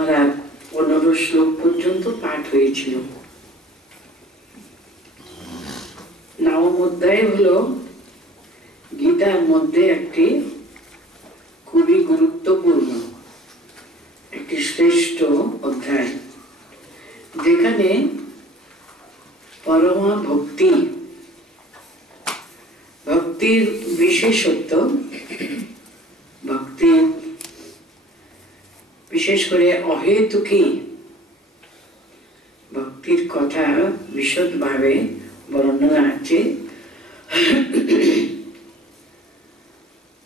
আমার আর 15 শ্লোক পর্যন্ত পাঠ হয়েছিল। নবম অধ্যায় হলো গীতার মধ্যে একটি খুবই গুরুত্বপূর্ণ একটি শ্রেষ্ঠ অধ্যায়, যেখানে পরমা ভক্তি, ভক্তির বিশেষত্ব, ভক্তির বিশেষ করে অহেতুকী ভক্তির কথা বিশদভাবে বর্ণনা আছে।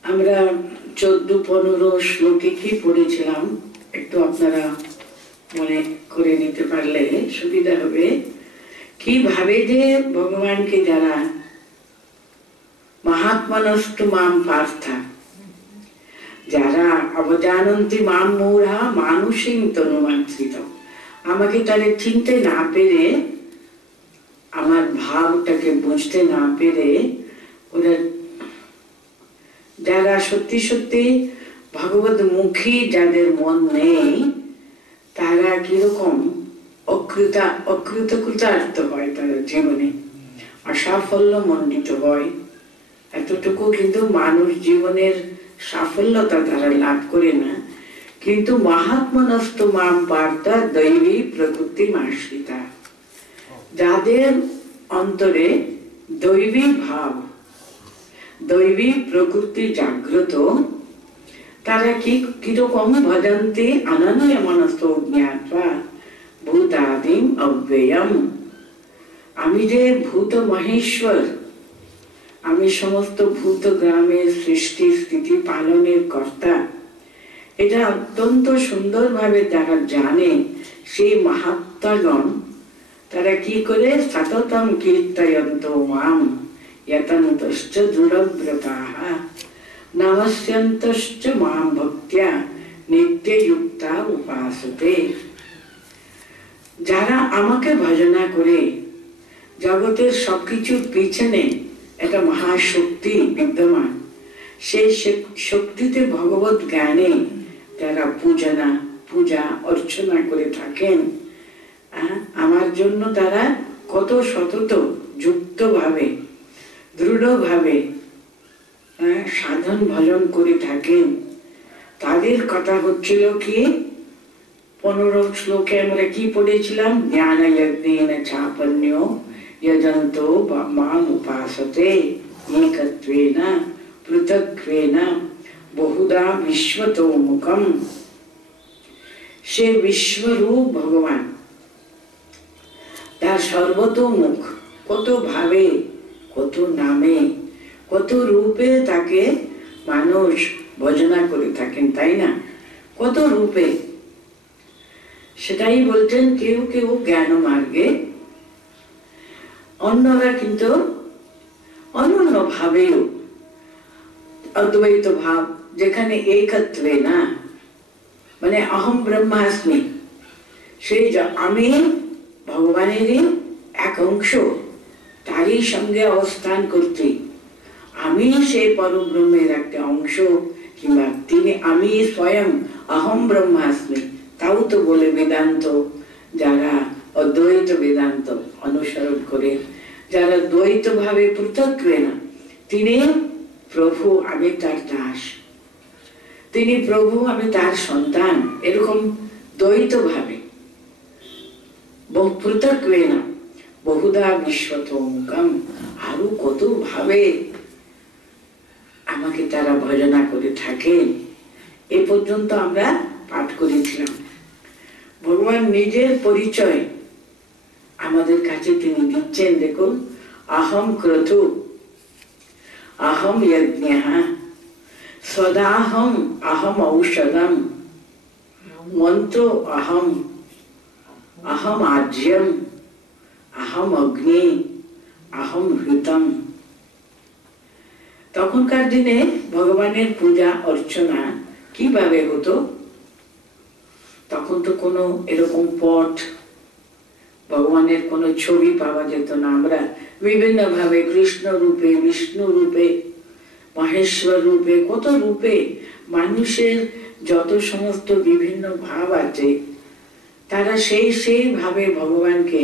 আমরা 14-15 শ্লোকে কি পড়েছিলাম একটু আপনারা মনে করে নিতে পারলে সুবিধা হবে। কিভাবে যে ভগবানকে যারা মহাত্মনস্তু মাম পার্থা, যারা অবজানন্তি মাম মূঢ়া মানুষিং তনুমাত্রিত, আমাকে তারা চিনতে না পেরে, আমার ভাবটাকে বুঝতে না পেরে, ওরা যারা সত্যি সত্যি ভগবত মুখী যাদের মন নেই, তারা কিরকম অকৃতকৃতার্থ হয়, তাদের জীবনে অসাফল্য মণ্ডিত হয়। এতটুকু কিন্তু মানুষ জীবনের সাফল্যতা তারা লাভ করে না। কিন্তু মহাত্মনস্ত মাম পার্থা দৈবী প্রকৃতি আশ্রিতা, যাদের অন্তরে দৈবী ভাব, দৈবী প্রকৃতি জাগ্রত, তারা কিরকম ভজন্তি অনন্য় মনস্থ জ্ঞাত্বা ভূতাদিম অব্যয়ম, আমি যে ভূত মহেশ্বর, আমি সমস্ত ভূত গ্রামের সৃষ্টি স্থিতি পালনের কর্তা, এটা অত্যন্ত সুন্দরভাবে যারা জানে, সেই মহাত্মাগণ তারা কি করে সততম কীর্তয়ন্ত মাম यतन्तश्च दुरव्रताः नमस्यन्तश्च मां भक्त्या नित्ययुक्ता उपासते, যারা আমাকে ভজনা করে, জগতের সবকিছুর পিছনে একটা মহাশক্তি বিদ্যমান, সেই শক্তিতে ভগবত জ্ঞানে যারা পূজা অর্চনা করে থাকেন, আমার জন্য তারা কত সতত যুক্ত ভাবে দৃঢ়ভাবে সাধন ভজন করে থাকেন, তাদের কথা হচ্ছিল কি 15 শ্লোকে আমরা কি পড়েছিলাম, জ্ঞান যজ্ঞেন চাপন্য যজন্তো মাম উপাসতে একত্বেন পৃথক্ত্বেন বহুধা বিশ্বতোমুখম। সে বিশ্বরূপ ভগবান, তার সর্বতোমুখ, কত ভাবে, কত নামে, কত রূপে তাকে মানুষ ভজনা করে থাকেন, তাই না? কত রূপে, সেটাই বলছেন। কেউ কেউ জ্ঞান মার্গে, অন্যরা কিন্তু অনন্য ভাবেও অদ্বৈত ভাব, যেখানে একত্বে না, মানে অহম ব্রহ্মাস্মি, সেই আমি ভগবানেরই এক অংশ, তারই সঙ্গে অবস্থান করছি, আমি সেই পরব্রহ্মের একটা অংশ, কিংবা তিনি আমি স্বয়ং অহম ব্রহ্মাস্মি, তাও তো বলে বেদান্ত, যারা অদ্বৈত বেদান্ত অনুসরণ করে, যারা দ্বৈত ভাবে পৃথক না, তিনি প্রভু আমি তার দাস, তিনি প্রভু আমি তার সন্তান, এরকম দ্বৈত ভাবে পৃথক না, বহুধা বিশ্বতোমুখম, আরো কত ভাবে আমাকে তারা ভজনা করে থাকেন। এ পর্যন্ত আমরা পাঠ করেছিলাম। ভগবান নিজের পরিচয় আমাদের কাছে তিনি দিচ্ছেন। দেখুন, अहम क्रतु अहम यज्ञः सदाहम अहम औषधम मंत्रो अहम अहम आज्यम अहम अग्नि अहम हृतम। তখনকার দিনে ভগবানের পূজা অর্চনা কিভাবে হতো? তখন তো কোনো এরকম পট, ভগবানের কোনো ছবি পাওয়া যেত না। আমরা বিভিন্ন ভাবে কৃষ্ণ রূপে, বিষ্ণু রূপে, মহেশ্বর রূপে, কত রূপে মানুষের যত সমস্ত বিভিন্ন ভাব আছে তারা সেই ভাবে ভগবানকে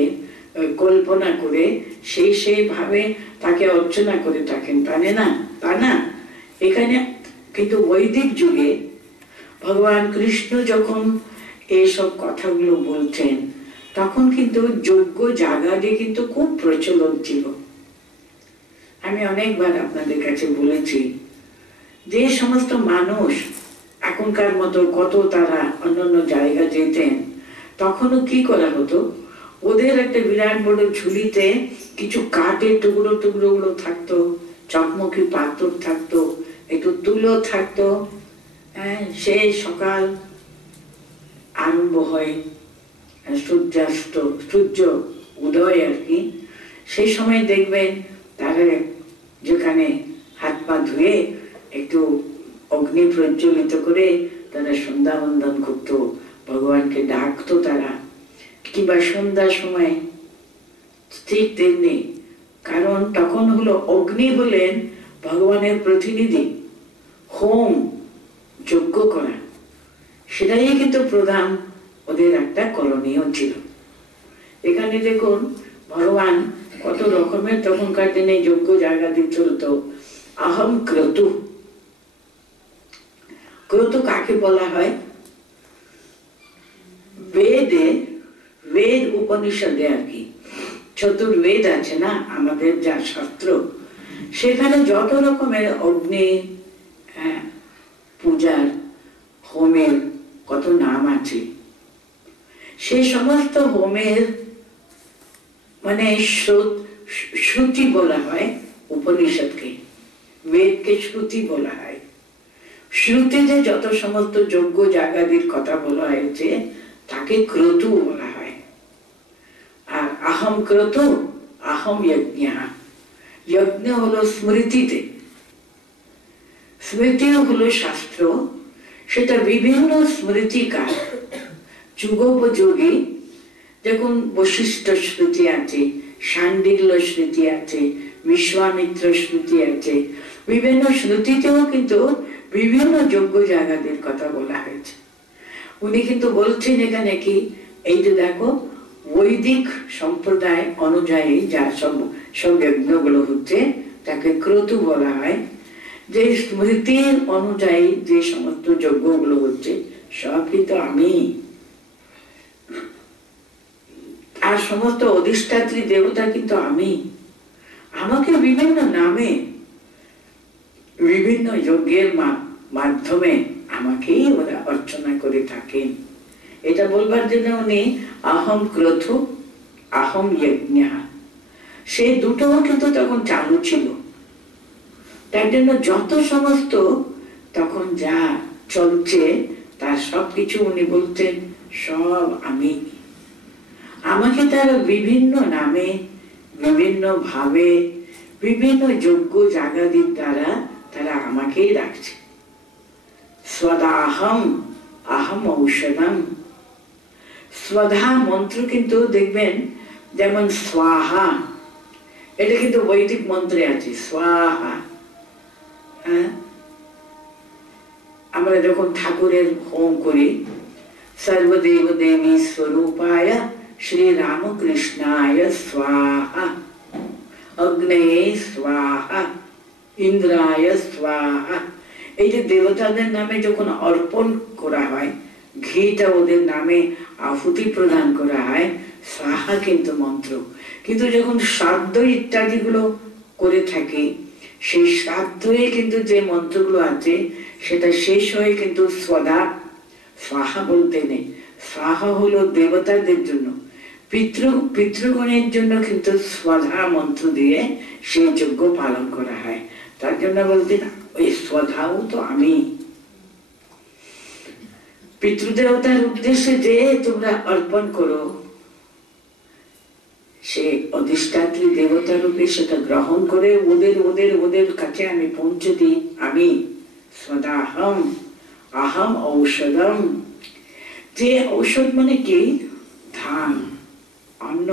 কল্পনা করে সেই ভাবে তাকে অর্চনা করে থাকেন, তা না। এখানে কিন্তু বৈদিক যুগে ভগবান কৃষ্ণ যখন এইসব কথাগুলো বলছেন তখন কিন্তু যজ্ঞ যাগাদি কিন্তু খুব প্রচলন ছিল। আমি অনেকবার আপনাদের কাছে বলেছি যে সমস্ত মানুষ এখনকার মতো কত তারা অন্যান্য জায়গা যেতেন, তখনও কি করা হতো, ওদের একটা বিরাট বড় ঝুলিতে কিছু কাঠের টুকরো গুলো থাকতো, চকমকি পাথর থাকতো, একটু তুলো থাকতো। সে সকাল আরম্ভ হয় সূর্য উদয় আর কি, সেই সময় দেখবেন তারা যেখানে হাত পা ধুয়ে একটু অগ্নি প্রজ্বলিত করে তারা সন্ধ্যা বন্দন করতো, ভগবানকে ডাকতো তারা। কিংবা সন্ধ্যার সময় ঠিক তেমনি, কারণ তখন হলো অগ্নি হলেন ভগবানের প্রতিনিধি, হোম যজ্ঞ করা সেটাই কিন্তু প্রধান ওদের একটা করণীয় ছিল। এখানে দেখুন ভগবান কত রকমের তখনকার দিনে যজ্ঞ জায়গাতে চলতো। আহম ক্রতু, ক্রতু কাকে বলা হয়? বেদ উপনিষদে আর কি, চতুর্বেদ আছে না আমাদের যা শাস্ত্র, সেখানে যত রকমের অগ্নি পূজার হোমের কত নাম আছে, সেই সমস্ত হোমের মানে শ্রুতি বলা হয় উপনিষদকে, বেদকে শ্রুতি বলা হয়। শ্রুতিতে যত সমস্ত যজ্ঞ জাগাদির কথা বলা হয়েছে তাকে ক্রতু বলা হয়। আর আহম ক্রতু আহম যজ্ঞ, যজ্ঞ হলো স্মৃতিতে, স্মৃতিও হলো শাস্ত্র, সেটা বিভিন্ন স্মৃতিকার যুগোপযোগী। দেখুন বশিষ্ঠ শ্রুতি আছে, শাণ্ডিল্য শ্রুতি আছে, বিশ্বামিত্র শ্রুতি আছে, বিভিন্ন শ্রুতিতেও কিন্তু বিভিন্ন যজ্ঞ জায়গাদের কথা বলা হয়েছে। উনি কিন্তু বলছেন এখানে কি, এই যে দেখো বৈদিক সম্প্রদায় অনুযায়ী যা সব যজ্ঞগুলো হচ্ছে তাকে ক্রতু বলা হয়। যে স্মৃতির অনুযায়ী যে সমস্ত যজ্ঞগুলো হচ্ছে সব কিন্তু আমি, আর সমস্ত অধিষ্ঠাত্রী দেবতা কিন্তু আমি। আমাকে বিভিন্ন নামে বিভিন্ন যজ্ঞের মাধ্যমে আমাকেই ওরা অর্চনা করে থাকেন। এটা বলবার জন্য উনি আহম ক্রতু আহম যজ্ঞ, সেই দুটোও কিন্তু তখন চালু ছিল। তার জন্য যত সমস্ত তখন যা চলছে তার সবকিছু উনি বলতেন সব আমি। আমাকে তারা বিভিন্ন নামে বিভিন্ন ভাবে বিভিন্ন যজ্ঞ জাগাদির দ্বারা তারা আমাকেই রাখছে। স্বদাহম আহম ঔষধম, স্বধা মন্ত্র কিন্তু দেখবেন যেমন স্বাহা, এটা কিন্তু বৈদিক মন্ত্রে আছে স্বাহা। আমরা যখন ঠাকুরের হোম করি, সর্বদেব দেবী স্বরূপায় শ্রী রামকৃষ্ণায় স্বাহা, অগ্নয়ে স্বাহা, ইন্দ্রায় স্বাহা, এই যে দেবতাদের নামে যখন অর্পণ করা হয়, ঘিটা ওদের নামে আহুতি প্রদান করা হয়, স্বাহা কিন্তু মন্ত্র। কিন্তু যখন শ্রাদ্ধ ইত্যাদি গুলো করে থাকি, সেই শ্রাদ্ধে কিন্তু যে মন্ত্রগুলো আছে সেটা শেষ হয়ে কিন্তু স্বদা, স্বাহা বলতে নেই। স্বাহা হলো দেবতাদের জন্য, পিতৃগণের জন্য কিন্তু স্বধা মন্ত্র দিয়ে সেই যজ্ঞ পালন করা হয়। তার জন্য বলতে না, ওই স্বধাও তো আমি। পিতৃদেবতার উদ্দেশ্যে যে তোমরা অর্পণ করো, সে অধিষ্ঠাত্রী দেবতা রূপে সেটা গ্রহণ করে ওদের কাছে আমি পৌঁছে দিই। আমি সদাহম আহম ঔষধম, যে ঔষধ মানে কি, ধান অন্ন।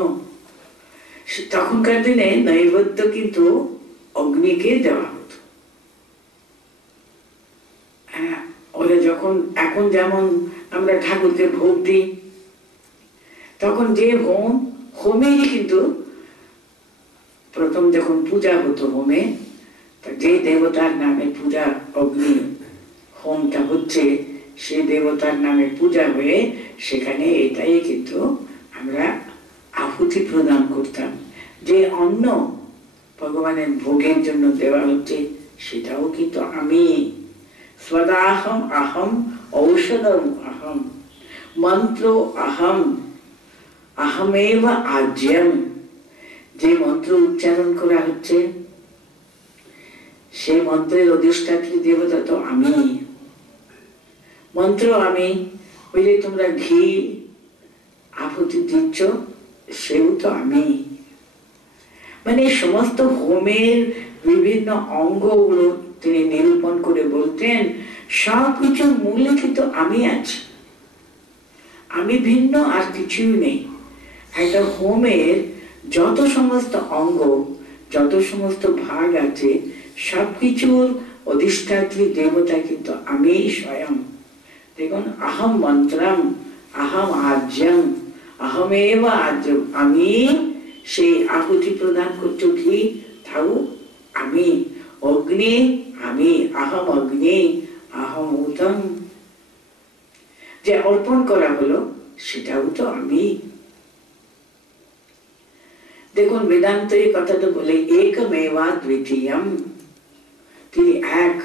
তখনকার দিনে নৈবেদ্য কিন্তু অগ্নিকে দেওয়া হতো। ওরা যখন এখন যেমন আমরা ঠাকুরকে ভোগ দিই, তখন যে হোমেরই কিন্তু প্রথম যখন পূজা হতো হোমে, যে দেবতার নামে পূজা, অগ্নি হোমটা হচ্ছে, সে দেবতার নামে পূজা হয়ে সেখানে এটাই কিন্তু আমরা আহুতি প্রদান করতাম। যে অন্ন ভগবানের ভোগের জন্য দেওয়া হচ্ছে সেটাও কিন্তু আমি। স্বদাহম আহম ঔষধম আহম মন্ত্র আহম আহমেব আজ্যম। যে মন্ত্র উচ্চারণ করা হচ্ছে সেই মন্ত্রের অধিষ্ঠাত্রী দেবতা তো আমি। মন্ত্র আমি, ওই যে তোমরা ঘি আহুতি দিচ্ছ সেও তো আমি। মানে সমস্ত হোমের বিভিন্ন অঙ্গগুলো তিনি নিরূপণ করে বলতেন সব কিছুর মূলে কিন্তু আমি আছি, আমি ভিন্ন আর কিছুই নেই। একটা হোমের যত সমস্ত অঙ্গ, যত সমস্ত ভাগ আছে, সবকিছুর অধিষ্ঠাত্রী দেবতা কিন্তু আমি স্বয়ং। দেখুন, আহম মন্ত্রম আহম আজ্যম আহমেব আজ্যম। আমি সেই আহুতি প্রদান করছো কি, তাও আমি। অগ্নি আমি, আহম অগ্নি আহম উতম। যে অর্পণ করা হলো সেটাও তো আমি। দেখুন, বেদান্ত এই কথাটা বলে একমেবা দ্বিতীয়ম, তিনি এক,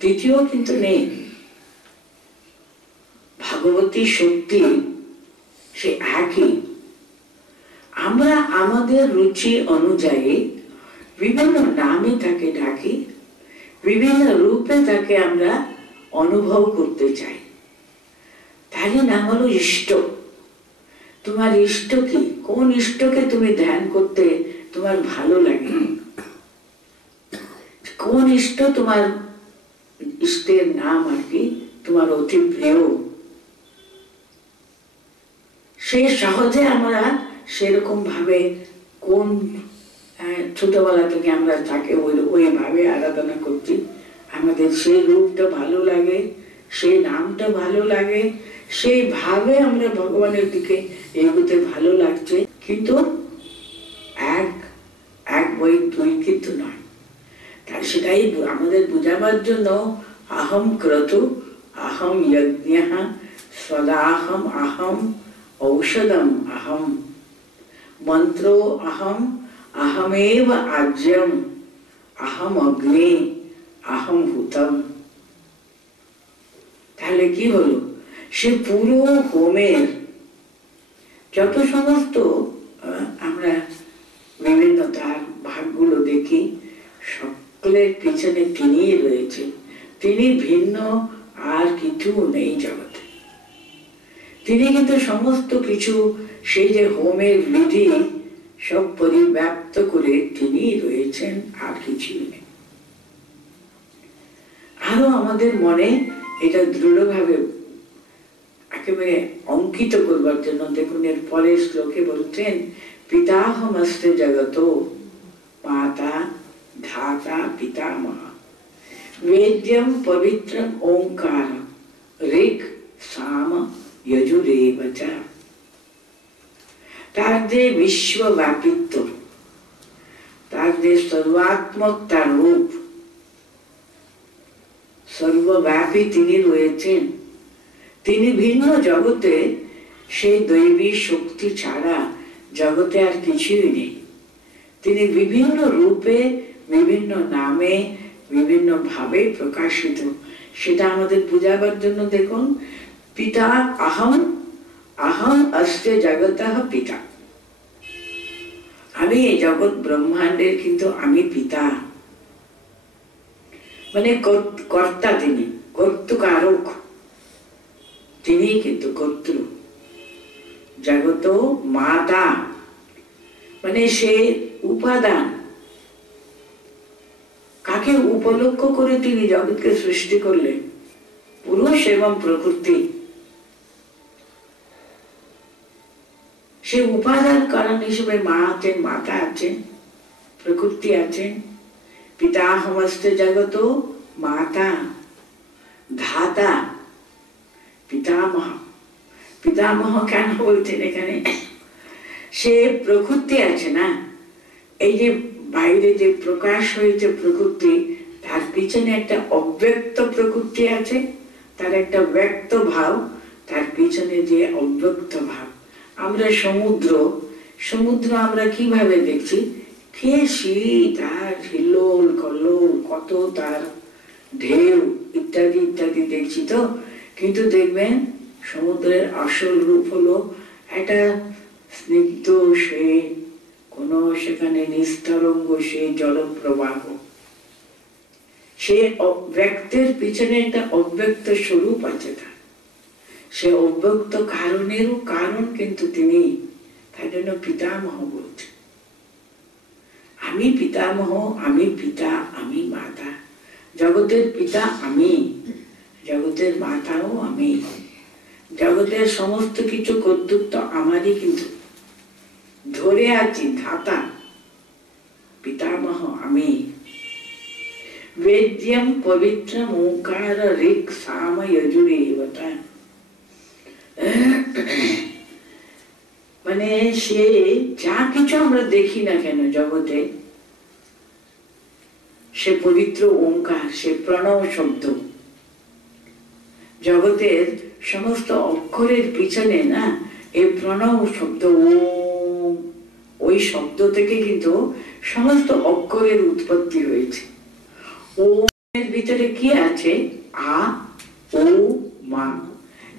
তৃতীয় কিন্তু নেই। ভগবতী শক্তি সে একই। আমরা আমাদের রুচি অনুযায়ী বিভিন্ন নামে তাকে ডাকি, বিভিন্ন রূপে তাকে আমরা অনুভব করতে চাই। তারই নাম হলো ইষ্ট। তোমার ইষ্ট কি? কোন ইষ্টকে তুমি ধ্যান করতে তোমার ভালো লাগে? কোন ইষ্ট তোমার ইষ্টের নাম আর কি তোমার অতি প্রিয়? সে সহজে আমরা সেরকম ভাবে কোন ছোটবেলা থেকে আমরা তাকে ওইভাবে আরাধনা করছি, আমাদের সেই রূপটা ভালো লাগে, সেই নামটা ভালো লাগে, সেই ভাবে আমরা ভগবানের দিকে এগোতে ভালো লাগছে। কিন্তু এক এক বই দুই কিন্তু নয়। তার সেটাই আমাদের বোঝাবার জন্য আহম ক্রতু আহম যজ্ঞ সদাহম আহম ঔষধম আহম মন্ত্র আহম আহমেব আজ্যম আহম অগ্নি আহম হুতম। তাহলে কি হলো? সে পুরো হোমের যত সমস্ত আমরা বিভিন্ন তার ভাগগুলো দেখি, সকলের পিছনে তিনিই রয়েছেন। তিনি ভিন্ন আর কিছু নেই জগতে। তিনি কিন্তু সমস্ত কিছু, সেই যে হোমের বিধি সব পরিব্যাপ্ত করে তিনি রয়েছেন, আর কিছুই নেই। আরো আমাদের মনে এটা দৃঢ়ভাবে একেবারে অঙ্কিত করবার জন্য দেখুন, এর পরের শ্লোকে বলছেন পিতাহমস্তে জগত মাতা ধাতা পিতামহ বেদ্যম পবিত্রম ওঙ্কার ঋক সাম যজুরেব চ। তার যে বিশ্বব্যাপিত্ব, তার যে সর্বাত্মক তার রূপ, সর্বব্যাপী তিনি রয়েছেন। তিনি ভিন্ন জগতে, সেই দৈবী শক্তি ছাড়া জগতে আর কিছুই নেই। তিনি বিভিন্ন রূপে, বিভিন্ন নামে, বিভিন্ন ভাবে প্রকাশিত। সেটা আমাদের বুঝাবার জন্য দেখুন, পিতা আহম আহম অস্তে জগতঃ পিতা। আমি এই জগৎ ব্রহ্মাণ্ডের কিন্তু আমি পিতা, মানে কর্তা। তিনি কর্তৃকারক, তিনি কিন্তু কর্তৃ। জগত মাতা মানে সে উপাদান। কাকে উপলক্ষ করে তিনি জগৎকে সৃষ্টি করলেন? পুরুষ এবং প্রকৃতি। সে উপাদান কারণ হিসেবে মা আছেন, মাতা আছেন, প্রকৃতি আছেন। পিতাহমস্তে জগত মাতা ধাতা দাদা, পিতামহ। পিতামহ কেন বলছেন এখানে? সে প্রকৃতি আছে না, এই যে বাইরে যে প্রকাশ হয়েছে প্রকৃতি, তার পিছনে একটা অব্যক্ত প্রকৃতি আছে, তার একটা ব্যক্ত ভাব, তার পিছনে যে অব্যক্ত ভাব। আমরা সমুদ্র, সমুদ্র আমরা কিভাবে দেখছি? কে শীত আর হিল্লোল কল্লোল, কত তার ঢেউ ইত্যাদি ইত্যাদি দেখছি তো। কিন্তু দেখবেন সমুদ্রের আসল রূপ হলো একটা স্নিগ্ধ, সে কোন সেখানে নিস্তরঙ্গ, সে জলপ্রবাহ। সে ব্যক্তের পিছনে একটা অব্যক্ত স্বরূপ আছে তার, সে অব্যক্ত কারণেরও কারণ কিন্তু তিনি। তাই জন্য পিতামহ বলছে, আমি পিতামহ, আমি পিতা, আমি মাতা। জগতের পিতা আমি, জগতের মাতাও আমি, জগতের সমস্ত কিছু কর্তৃত্ব আমারই, কিন্তু ধরে আছি ধাতা, পিতামহ আমি। वेद्यम पवित्र ओंकार ऋक् साम यजुरेवता। মানে সে যা কিছু আমরা দেখি না কেন জগতে, সে পবিত্র ওঙ্কার, সে প্রণব শব্দ। জগতের সমস্ত অক্ষরের পিছনে না এই প্রণব শব্দ, ওম, ওই শব্দ থেকে কিন্তু সমস্ত অক্ষরের উৎপত্তি হয়েছে। ওমের ভিতরে কি আছে? আ, ও, মা।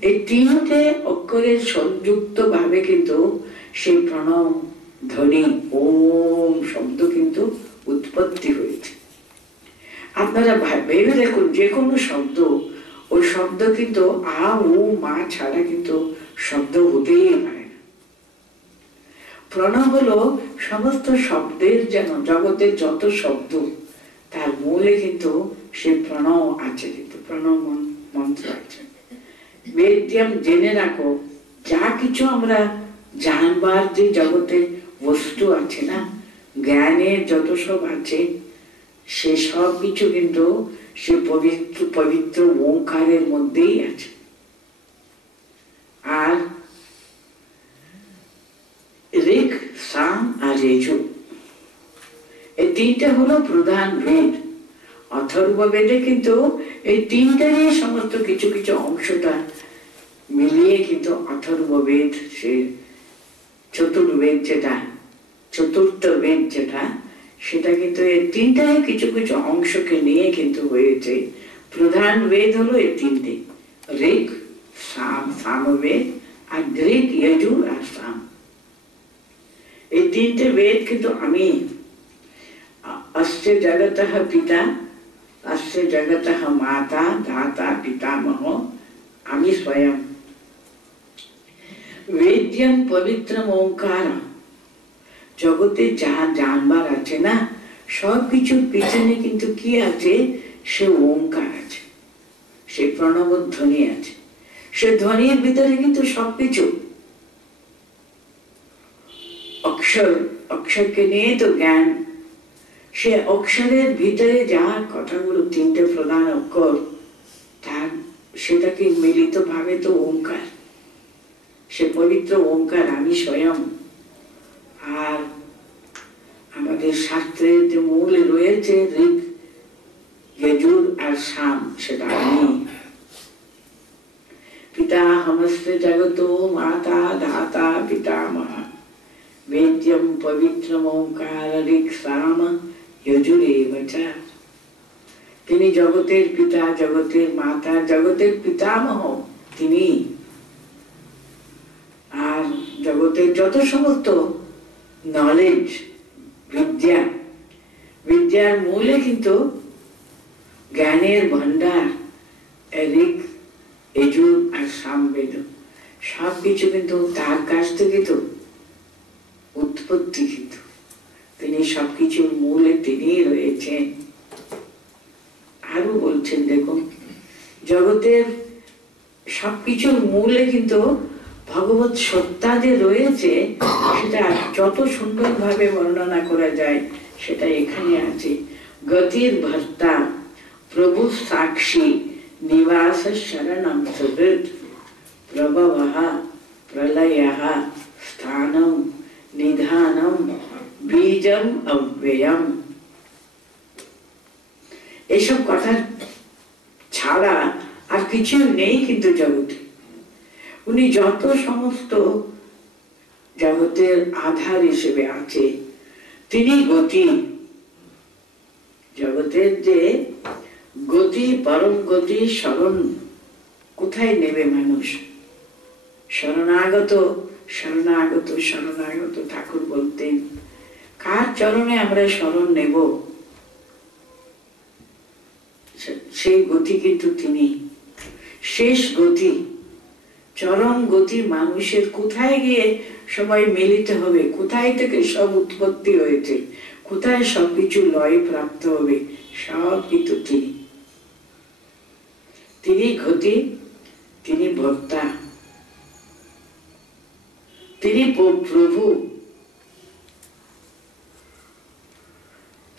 এই তিনটে অক্ষরের সংযুক্ত ভাবে কিন্তু সেই প্রণব ধ্বনি ওম শব্দ কিন্তু উৎপত্তি হয়েছে। আপনারা ভেবে দেখুন, যে কোনো শব্দ, ওই শব্দ কিন্তু আ, ও, মা ছাড়া কিন্তু শব্দ হতেই পারে না। প্রণব হলো সমস্ত শব্দের, যেন জগতের যত শব্দ, তার মূলে কিন্তু সে প্রণব আছে, কিন্তু প্রণব মন্ত্র আছে। বেদ্যম জেনে রাখো, যা কিছু আমরা জানবার যে জগতে বস্তু আছে না, জ্ঞানের যত সব আছে, সে সব কিছু কিন্তু সে পবিত্র পবিত্র ওঙ্কারের মধ্যেই আছে। আর ঋক, সাম আর রেজু, এই তিনটা হলো প্রধান বেদ। অথর্ব বেদে কিন্তু এই তিনটারই সমস্ত কিছু কিছু অংশটা মিলিয়ে কিন্তু অথর্ব বেদ, সে চতুর্বেদ যেটা, চতুর্থ বেদ যেটা, সেটা কিন্তু এই তিনটারই কিছু কিছু অংশকে নিয়ে কিন্তু হয়েছে। প্রধান বেদ হলো এই তিনটে, ঋক, সাম, সামবেদ, আর ঋক, যজুর আর সাম। এই তিনটে বেদ কিন্তু আমি। अस्य जगतः पिता, अस्य जगतः माता, दाता, पितामह, আমি স্বয়ং। वेद्यम पवित्रम ओंकार, জগতে যা জানবার আছে না, সব কিছুর পিছনে কিন্তু কি আছে? সে ওঙ্কার আছে, সে প্রণব ধ্বনি আছে। সে ধ্বনির ভিতরে কিন্তু সবকিছু অক্ষর, অক্ষরকে নিয়ে তো জ্ঞান। সে অক্ষরের ভিতরে যা কথাগুলো, তিনটে প্রধান অক্ষর, তার সেটাকে মিলিত ভাবে তো ওঙ্কার, সে পবিত্র ওঙ্কার আমি স্বয়ং। আর আমাদের শাস্ত্রের যে মূলে রয়েছে ঋক, যজুর আর সাম, সেটা আমি। পিতা হমস্তে জগত মাতা দাতা পিতামহ, वेद्यम पवित्रम ओंकार ऋक् साम यजुरेवचा। তিনি জগতের পিতা, জগতের মাতা, জগতের পিতামহ তিনি। আর জগতের যত সমস্ত নলেজ, বিদ্যা, বিদ্যার মূলে কিন্তু জ্ঞানের ভান্ডার ঋক, যজুর আর সামবেদ, সব কিছু কিন্তু তার কাছ থেকে তো উৎপত্তি। কিন্তু তিনি সবকিছুর মূলে তিনি রয়েছেন। আরো বলছেন, দেখুন জগতের সবকিছুর মূলে কিন্তু ভগবত সত্তা যে রয়েছে, সেটা যত সুন্দর ভাবে বর্ণনা করা যায় সেটা এখানে আছে। গতির ভর্তা, প্রভু সাক্ষী, निवास शरणं सुहृद प्रभवः प्रलयः स्थानं निधानं बीजम अव्ययम। এসব কথা ছাড়া আর কিছু নেই কিন্তু জগতে। উনি যত সমস্ত জগতের আধার হিসেবে আছে, তিনি গতি। জগতের যে গতি, পরম গতি, শরণ কোথায় নেবে মানুষ? শরণাগত শরণাগত শরণাগত ঠাকুর বলতেন, কার চরণে আমরা শরণ নেব? সেই গতি কিন্তু তিনি, শেষ গতি, চরম গতি। মানুষের কোথায় গিয়ে সবাই মিলিত হবে, কোথায় থেকে সব উৎপত্তি হয়েছে, কোথায় সবকিছু লয় প্রাপ্ত হবে, সব কিন্তু তিনি। তিনি গতি, তিনি ভক্তা, তিনি প্রভু।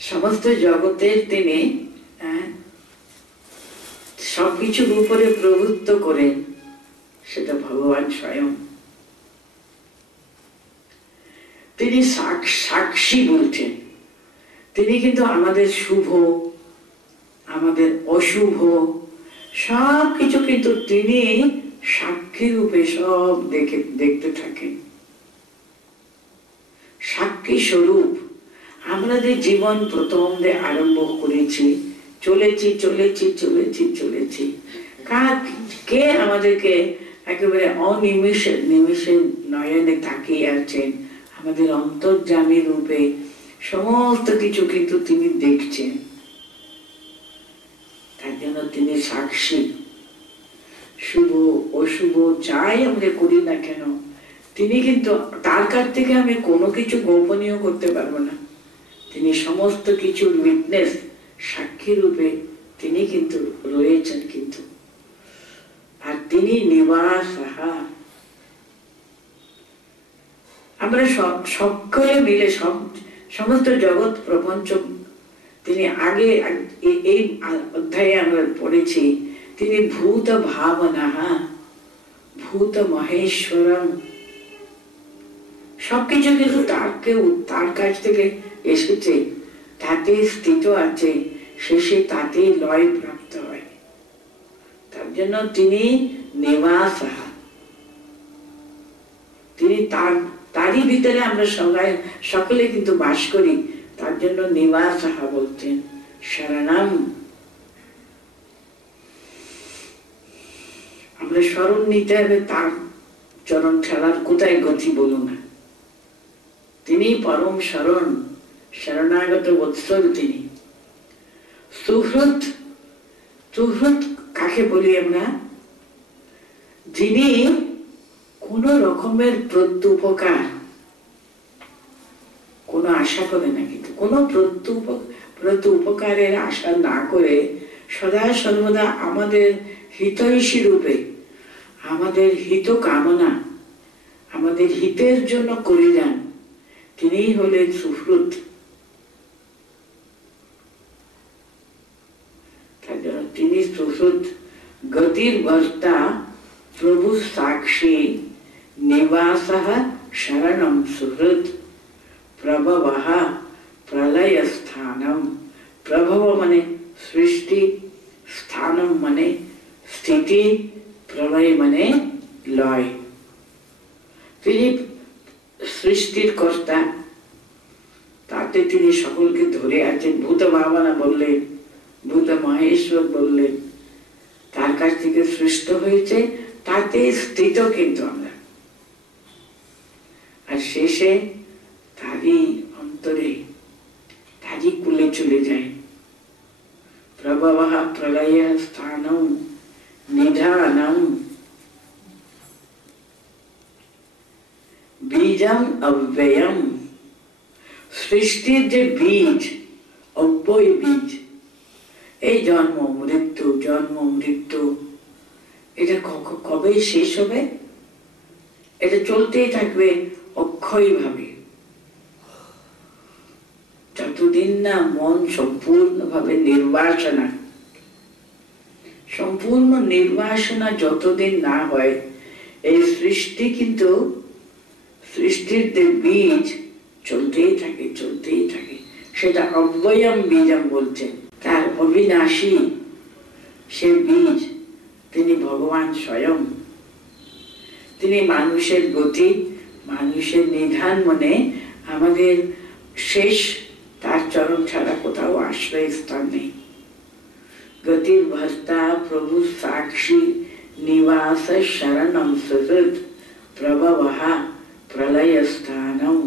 সমস্ত জগতের তিনি সবকিছুর উপরে প্রভুত্ব করেন, সেটা ভগবান স্বয়ং। তিনি সাক্ষী বলছেন, তিনি কিন্তু আমাদের শুভ, আমাদের অশুভ সবকিছু কিন্তু তিনি সাক্ষী রূপে সব দেখতে থাকেন। সাক্ষী স্বরূপ আমরা যে জীবন প্রথম দিয়ে আরম্ভ করেছি, চলেছি চলেছি চলেছি চলেছি, কে আমাদেরকে একেবারে অনিমেষে নিমেষে নয়নে তাকিয়ে আছেন? আমাদের অন্তর্যামী রূপে সমস্ত কিছু কিন্তু তিনি দেখছেন। তার জন্য তিনি সাক্ষী। শুভ অশুভ যাই আমরা করি না কেন, তিনি কিন্তু, তার কাছ থেকে আমি কোনো কিছু গোপনীয় করতে পারবো না। তিনি সমস্ত কিছুর উইটনেস, সাক্ষী রূপে তিনি কিন্তু রয়েছেন। কিন্তু আর তিনি নিবাস, আমরা সকলে মিলে সমস্ত জগৎ প্রপঞ্চ তিনি আগে এই অধ্যায়ে আমরা পড়েছি, তিনি ভূত ভাবনা, ভূত মহেশ্বরম, সবকিছু কিন্তু তার কাছ থেকে এসেছে, তাতে স্থিত আছে, শেষে তাতেই লয় প্রাপ্ত হয়। তার জন্য তিনি নিবাস, তিনি তারই ভিতরে আমরা সকলে কিন্তু বাস করি। তার জন্য নিবাস বলতেন। শরণাম, আমরা স্মরণ নিতে হবে তার চরণ ছাড়ার কোথায় গতি বলুন না। তিনি পরম শরণ, শরণাগত বৎসল তিনি। সুহৃদ, সুহৃদ কাকে বলি আমরা? যিনি কোন রকমের প্রত্যুপকার কোনো আশা করে না, কিন্তু কোন প্রত্যুপকারের আশা না করে সদা সর্বদা আমাদের হিতৈষী রূপে, আমাদের হিত কামনা, আমাদের হিতের জন্য করে যান, তিনি হলেন সুহৃদ। তার জন্য তিনি সুহৃদ, গতির বর্তা, প্রভু সাক্ষী, নিবাস শরণম সুহৃদ, প্রভব প্রলয় স্থানম। প্রভব মানে সৃষ্টি, স্থানম মানে স্থিতি, প্রলয় মানে লয়। তিনি সৃষ্টির কর্তা, তাতে তিনি সকলকে ধরে আছেন। ভূত ভাবনা বললেন, ভূত মহেশ্বর বললেন, তার কাছ থেকে সৃষ্ট হয়েছে, তাতে স্থিত কিন্তু আমরা। আর শেষে তারই অন্তরে, তারই কুলে চলে যায়। প্রভব প্রলয় স্থানম নিধানম বীজম অব্যয়ম। সৃষ্টির যে বীজ, অব্যয় বীজ, এই জন্ম মৃত্যু, জন্ম মৃত্যু, এটা কবে শেষ হবে? এটা চলতেই থাকবে অক্ষয় ভাবে, যতদিন না মন সম্পূর্ণভাবে নির্বাসনা, সম্পূর্ণ নির্বাসনা যতদিন না হয় এই সৃষ্টি কিন্তু সৃষ্টির যে বীজ চলতেই থাকে চলতেই থাকে। সেটা অব্যয়ম বীজম বলছেন, তার অবিনাশী সে বীজ তিনি ভগবান স্বয়ং। তিনি মানুষের গতি, মানুষের নিধান মনে আমাদের শেষ, তার চরণ ছাড়া কোথাও আশ্রয় স্থান নেই। গতির ভর্তা প্রভু সাক্ষী নিবাস শরণম সুহৃদ প্রভবহা প্রলয় স্থানম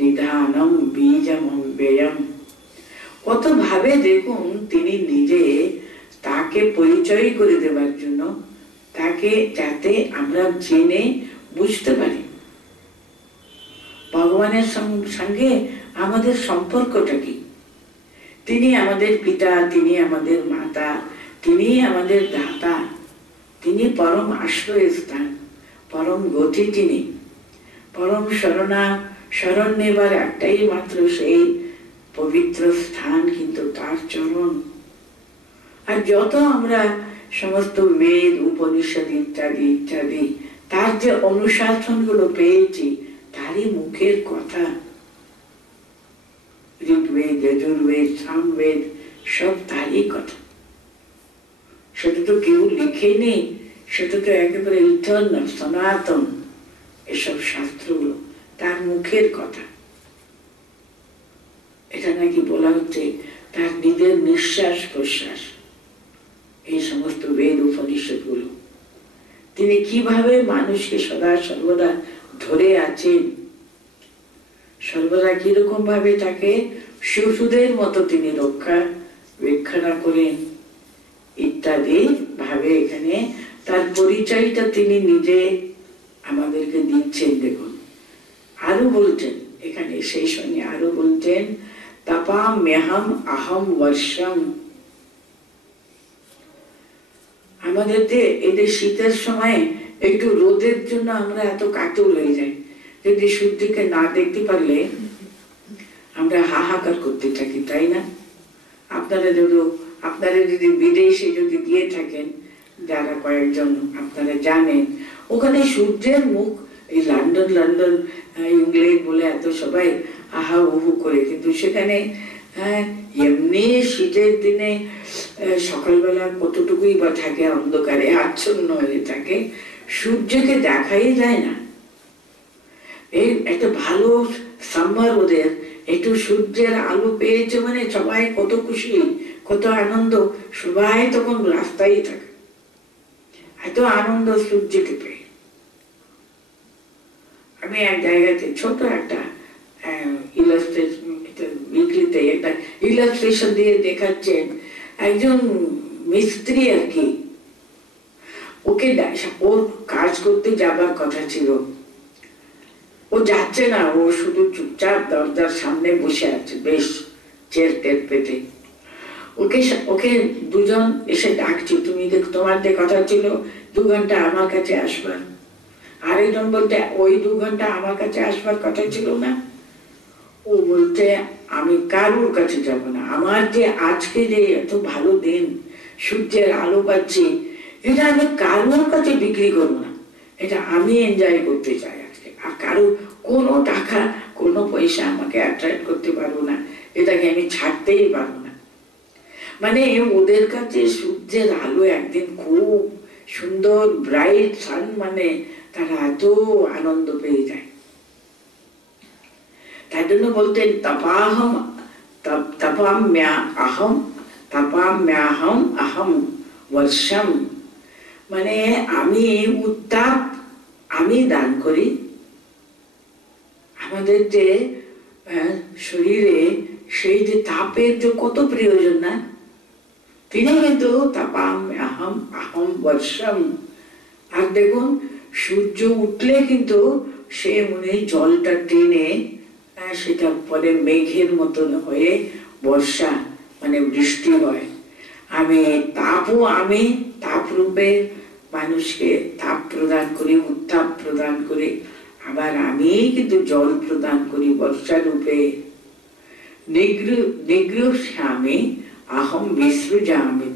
নিধানম বীজম ব্যয়ম। কত ভাবে দেখুন তিনি নিজে তাকে পরিচয় করে দেবার জন্য, তাকে যাতে আমরা জেনে বুঝতে পারি ভগবানের সঙ্গে আমাদের সম্পর্কটা কি। তিনি আমাদের পিতা, তিনি আমাদের মাতা, তিনি আমাদের দাতা, তিনি পরম আশ্রয় স্থান, পরম গতি, তিনি পরম শরণ নেবার একটাই মাত্র সেই পবিত্র স্থান কিন্তু তার চরণ। আর যত আমরা সমস্ত বেদ উপনিষদ ইত্যাদি ইত্যাদি তার যে অনুশাসন গুলো পেয়েছি তারই মুখের কথা। ঋগ্বেদ, যজুর্বেদ, সামবেদ সব তারই কথা। সেটা তো কেউ লিখেনি, সেটা তো একেবারে ইটারনাল, সনাতন। এসব শাস্ত্রগুলো তার মুখের কথা। এটা নাকি বলা হচ্ছে তার নিজের নিঃশ্বাস প্রশ্বাস। এই সমস্ত বেদ উপনিষদ গুলো তিনি কিভাবে মানুষকে সদা সর্বদা ধরে আছেন, সর্বদা কিরকম ভাবে তাকে শিশুদের মতো তিনি রক্ষণা করেন ইত্যাদি ভাবে এখানে তার পরিচয়টা তিনি নিজে আমাদেরকে দিচ্ছেন। দেখুন আরো বলছেন এখানে, সেই সঙ্গে আরো বলছেন তাপাম্যহম আহম বর্ষম। আমাদের যে এই যে শীতের সময় একটু রোদের জন্য আমরা এত কাতর হয়ে যাই, যদি সূর্যকে না দেখতে পারলে আমরা হাহাকার করতে থাকি, তাই না? আপনারা যদি বিদেশে যদি গিয়ে থাকেন, যারা কয়েকজন আপনারা জানেন, ওখানে সূর্যের মুখ, এই লন্ডন ইংল্যান্ড বলে এত সবাই আহা উহু করে, কিন্তু সেখানে এমনি শীতের দিনে সকালবেলা কতটুকুই বা থাকে অন্ধকারে আচ্ছন্ন হয়ে থাকে, সূর্যকে দেখাই যায় না। এই একটা ভালো সাম্বার ওদের, একটু সূর্যের আলো পেয়েছে মানে সবাই কত খুশি, কত আনন্দ, সবাই তখন রাস্তায় থাকে, এত আনন্দ সূর্যকে পেয়ে। আমি এক জায়গাতে ছোট একটা ইলাস্ট্রেশন দিয়ে দেখাচ্ছেন একজন মিস্ত্রি আর কি, ওকে ওর কাজ করতে যাবার কথা ছিল, ও যাচ্ছে না, ও শুধু চুপচাপ দরজার সামনে বসে আছে বেশ চেয়ার টের পেতে। ওকে দুজন এসে ডাকছে, তুমি তোমার যে কথা ছিল 2 ঘন্টা আমার কাছে আসবার। আরেকজন বলতে ওই 2 ঘন্টা আমার কাছে আসবার কথা ছিল না। ও বলতে আমি কারুর কাছে যাব না, আমার যে আজকে যে এত ভালো দিন, সূর্যের আলো পাচ্ছি, এটা আমি কারুর কাছে বিক্রি করবো না, এটা আমি এনজয় করতে চাই আজকে। আর কারো কোনো টাকা কোনো পয়সা আমাকে অ্যাট্রাক্ট করতে পারবো না, এটাকে আমি ছাড়তেই পারবো না। মানে ওদের কাছে সূর্যের আলো একদিন খুব সুন্দর ব্রাইট সান, মানে তারা এত আনন্দ পেয়ে যায়। তাই জন্য বলতেন তাপাম্যাহম আহম বর্ষম, মানে আমি উত্তাপ আমি দান করি। আমাদের যে শরীরে সেই যে তাপের যে কত প্রয়োজন না, তিনি কিন্তু তাপাম্যাহম আহম বর্ষম। আর দেখুন সূর্য উঠলে কিন্তু সে মনে জলটা টেনে সেটা পরে মেঘের মতন হয়ে বর্ষা মানে বৃষ্টি হয়। আমি তাপ রূপে মানুষকে তাপ প্রদান করি, উত্তাপ প্রদান করি, আবার আমি কিন্তু জল প্রদান করি বর্ষা রূপে। নিগৃহ্যামি আহম বিসৃজামি।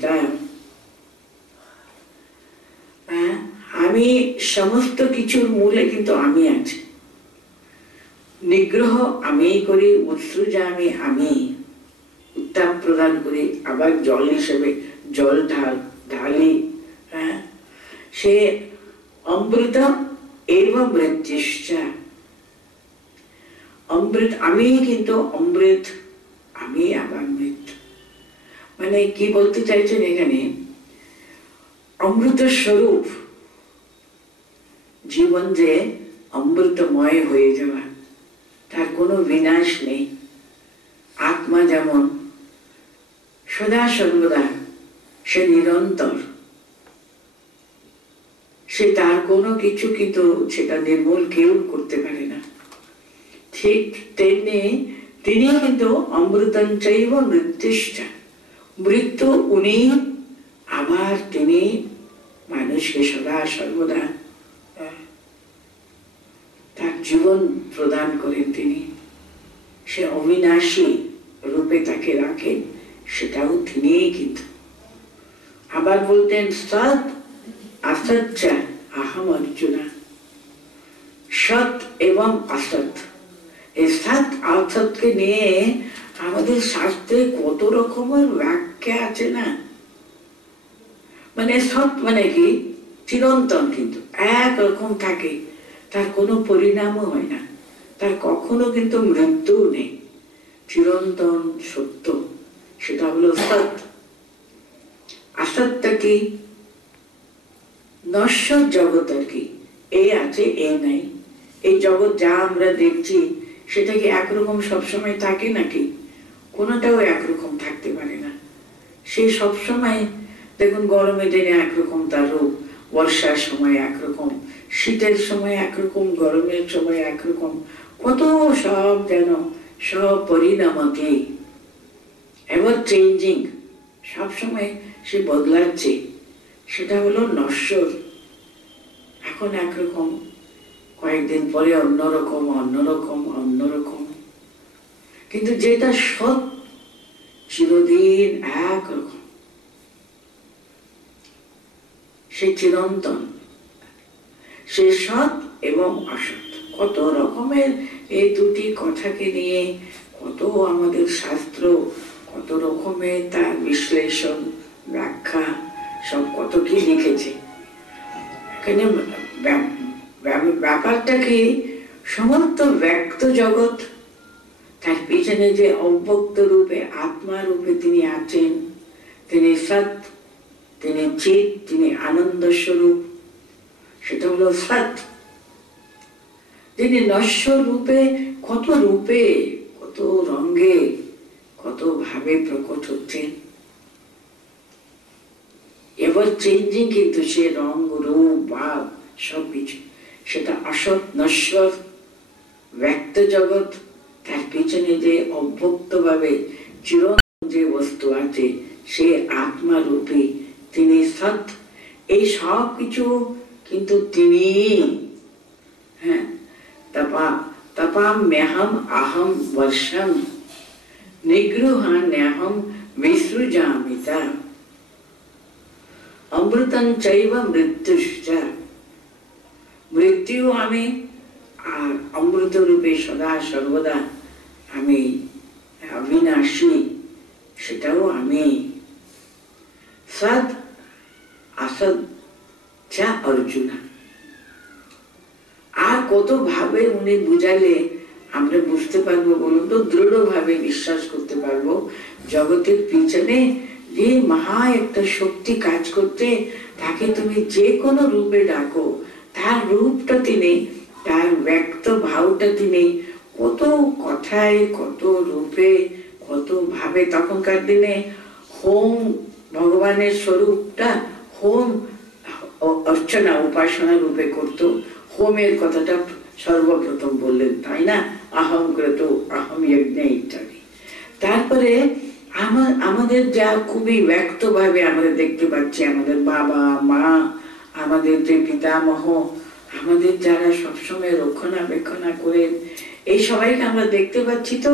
আমি সমস্ত কিছুর মূলে কিন্তু আমি আছি। নিগ্রহ আমি করি, উৎসৃজা আমি উত্তাপ প্রদান করি, আবার জল হিসেবে জল ঢালি। হ্যাঁ, সে অমৃত এবং মৃত্যুশ্চা, অমৃত আমি কিন্তু অমৃত, আমি আবার মৃত্যু। মানে কি বলতে চাইছেন এখানে, অমৃত স্বরূপ জীবন যে অমৃতময় হয়ে যাওয়া, তার কোনো বিনাশ নেই। আত্মা যেমন সদা সর্বদা, সে নিরন্তর, সে তার কোনো কিছু কিন্তু সেটা নির্মূল কেউ করতে পারে না। ঠিক তেমনি তিনি কিন্তু অমৃতং চৈব মৃত্যুশ্চ, মৃত্যু উনি, আবার তিনি মানুষকে সদা সর্বদা তার জীবন প্রদান করেন। তিনি সে অবিনাশী রূপে তাকে রাখেন, সেটাও তিনি কিন্তু। আবার বলতেন সৎ असत अहम अर्जुना, সৎ এবং অসৎ, এই সৎ অসৎকে নিয়ে আমাদের শাস্ত্রে কত রকমের ব্যাখ্যা আছে না। মানে সৎ মানে কি চিরন্তন, কিন্তু একরকম থাকে, তার কোনো পরিণামও হয় না, তার কখনো কিন্তু মৃত্যু নেই, চিরন্তন সত্য, সেটা হলো সৎ। অসৎটা কি নশ্বর জগৎ আর কি, এই আছে এই নাই। এই জগৎ যা আমরা দেখছি সেটা কি একরকম সবসময় থাকে নাকি? কোনোটাও একরকম থাকতে পারে না। সে সবসময় দেখুন গরমের দিনে একরকম তার রূপ, বর্ষার সময় একরকম, শীতের সময় একরকম, গরমের সময় একরকম, কত সব যেন সব পরিণামকে এভার চেঞ্জিং, সবসময় সে বদলাচ্ছে। সেটা হলো নশ্বর। এখন একরকম, কয়েকদিন পরে অন্যরকম, অন্যরকম, অন্যরকম। কিন্তু যেটা সৎ চিরদিন একরকম, সে চিরন্তন, সে সৎ এবং অসৎ। কত রকমের এই দুটি কথাকে নিয়ে কত আমাদের শাস্ত্র, কত রকমের তার বিশ্লেষণ, ব্যাখ্যা, সব কত কি লিখেছে। এখানে ব্যাপারটা কি, সমস্ত ব্যক্ত জগৎ, তার পিছনে যে অব্যক্ত রূপে আত্মা রূপে তিনি আছেন, তিনি সৎ, তিনি চিৎ, তিনি আনন্দ স্বরূপ, সেটা হলো সৎ। তিনি নশ্বর রূপে, কত রূপে, কত রঙে, কত ভাবে প্রকট হচ্ছেন, এবার চেঞ্জিং, কিন্তু সে রঙ রূপ ভাব সবকিছু, সেটা অসৎ নশ্বর ব্যক্ত জগৎ। তার পিছনে যে অব্যক্ত ভাবে চিরন্তন যে বস্তু আছে, সে আত্মা রূপী, তিনি সৎ। এই সব কিছু কিন্তু তিনি। হ্যাঁ, तपाम्यहम अहम वर्षम निगृहाण्यहम विसृजामिता অমৃতং চৈব মৃত্যুশ্চ, মৃত্যু আমি, আর অমৃত রূপে সদা সর্বদা আমি অবিনাশী, সেটাও আমি। সৎ অসৎ চা অর্জুনা। আর কত ভাবে উনি বুঝালে আমরা বুঝতে পারবো বলুন তো, দৃঢ় ভাবে বিশ্বাস করতে পারবো জগতের পিছনে যে মহা একটা শক্তি কাজ করতে, তাকে তুমি যে কোনো রূপে ডাকো, তার রূপটা তিনি, তার ব্যক্ত ভাবটা তিনি কত কথায়, কত রূপে, কত ভাবে। তখনকার দিনে হোম, ভগবানের স্বরূপটা হোম অর্চনা উপাসনা রূপে করত। হোমের কথাটা সর্বপ্রথম বললেন, তাই না? আহম ক্রত আহম যজ্ঞ ইত্যাদি। তারপরে আমাদের যা খুবই ব্যক্ত ভাবে আমরা দেখতে পাচ্ছি, আমাদের বাবা মা, আমাদের যে পিতামহ, আমাদের যারা সবসময় রক্ষণাবেক্ষণা করে, এই সবাইকে আমরা দেখতে পাচ্ছি। তো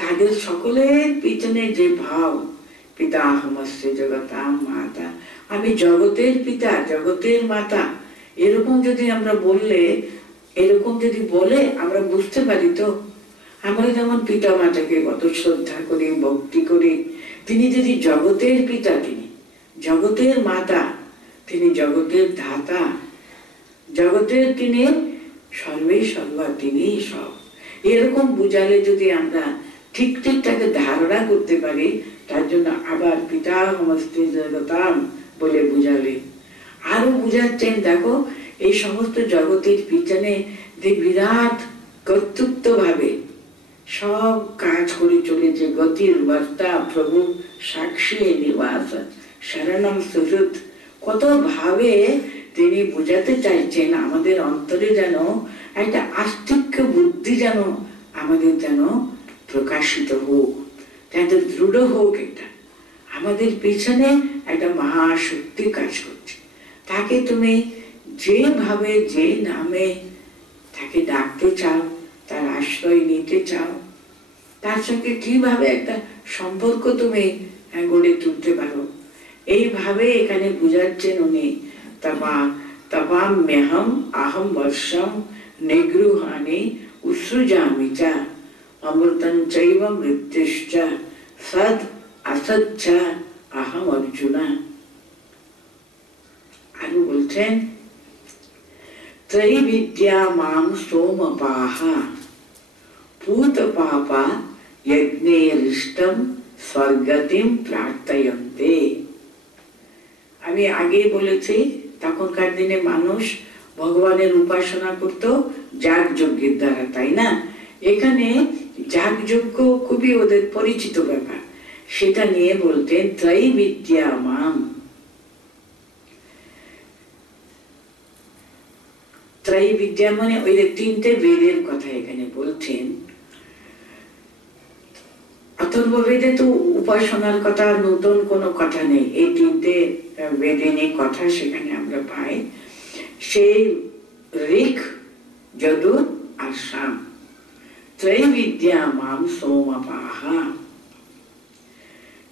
তাদের সকলের পিছনে যে ভাব, পিতা আহমস্য জগতাম মাতা, আমি জগতের পিতা, জগতের মাতা, এরকম যদি আমরা বললে, এরকম যদি বলে আমরা বুঝতে পারি তো। আমরা যেমন পিতা মাতাকে কত শ্রদ্ধা করি, ভক্তি করি, তিনি যদি জগতের পিতা, তিনি জগতের মাতা, তিনি জগতের ধাতা, জগতের তিনি সর্বে সর্বা, তিনি সব। এরকম বুঝালে যদি আমরা ঠিক ঠিক তাকে ধারণা করতে পারি, তার জন্য আবার পিতা সমস্ত জগতাম বলে বুঝালে। আরো বুঝাচ্ছেন, দেখো এই সমস্ত জগতের পিছনে যে বিরাট কর্তৃত্ব ভাবে সব কাজ করে চলেছে, গতির বার্তা প্রভু সাক্ষী নিবাস শরণম সুহৃত, কত ভাবে তিনি বুঝাতে চাইছেন আমাদের অন্তরে যেন একটা আস্তিক্য বুদ্ধি যেন আমাদের যেন প্রকাশিত হোক, যেন দৃঢ় হোক। এটা আমাদের পিছনে একটা মহাশক্তি কাজ করছে। তাকে তুমি যেভাবে যে নামে তাকে ডাকতে চাও, তার আশ্রয় নিতে চাও, তার সঙ্গে কিভাবে একটা সম্পর্ক তুমি গড়ে তুলতে পারো, এইভাবে এখানে বুঝাচ্ছেন উনি। তপাম্যহম আহম বর্ষম নিগৃহানি উৎসৃজামি চ অমৃতং চৈব মৃত্যুশ্চ সদ অসচ্ছ আহম অর্জুনা। আরো বলছেন, ত্রৈবিদ্যা মাম সোমপাহা পূত পাপা যজ্ঞেরিষ্টম স্বর্গতিম প্রার্থয়ন্তে। আমি আগেই বলেছি, তখনকার দিনে মানুষ ভগবানের উপাসনা করত যাগ যজ্ঞের দ্বারা, তাই না? এখানে যাগ যজ্ঞ খুবই ওদের পরিচিত ব্যাপার, সেটা নিয়ে বলতেন ত্রৈবিদ্যা মাম। ত্রৈবিদ্যা মানে ওই তিনটে বেদের কথা এখানে বলছেন। অথর্ববেদে তো উপাসনার কথা, নতুন কোনো কথা নেই, এই তিনটে বেদিনী কথা সেখানে আমরা পাই। সেই ঋক, যজুর আর সাম, ত্রৈবিদ্যা মাম সোমপাহা।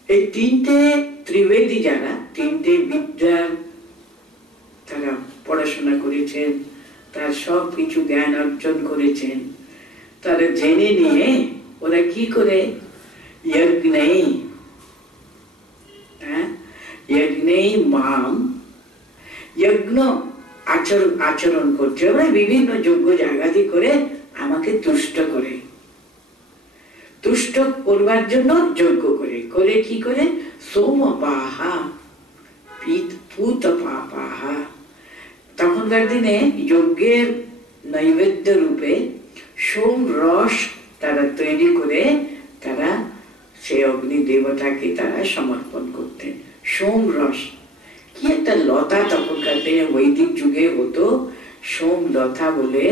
এই তিনটে ত্রিবেদী যারা, তিনটে বিদ্যার তারা পড়াশোনা করেছেন, তার সব কিছু জ্ঞান অর্জন করেছেন, তারা জেনে নিয়ে ওরা কি করে যজ্ঞেই মাম, যজ্ঞ আচরণ করছে, বিভিন্ন যজ্ঞ জায়গাতে করে আমাকে তুষ্ট করে, তুষ্ট করবার জন্য যজ্ঞ করে, করে কি করে সোমপাহা পূত পাপাহা। তখনকার দিনে যজ্ঞের নৈবেদ্য রূপে সোম রস তারা তৈরি করে তারা সেই অগ্নি দেবতাকে তারা সমর্পণ করতেন। সোম রস কি একটা লতা, তখনকার দিনে বৈদিক যুগে হতো সোম লতা বলে,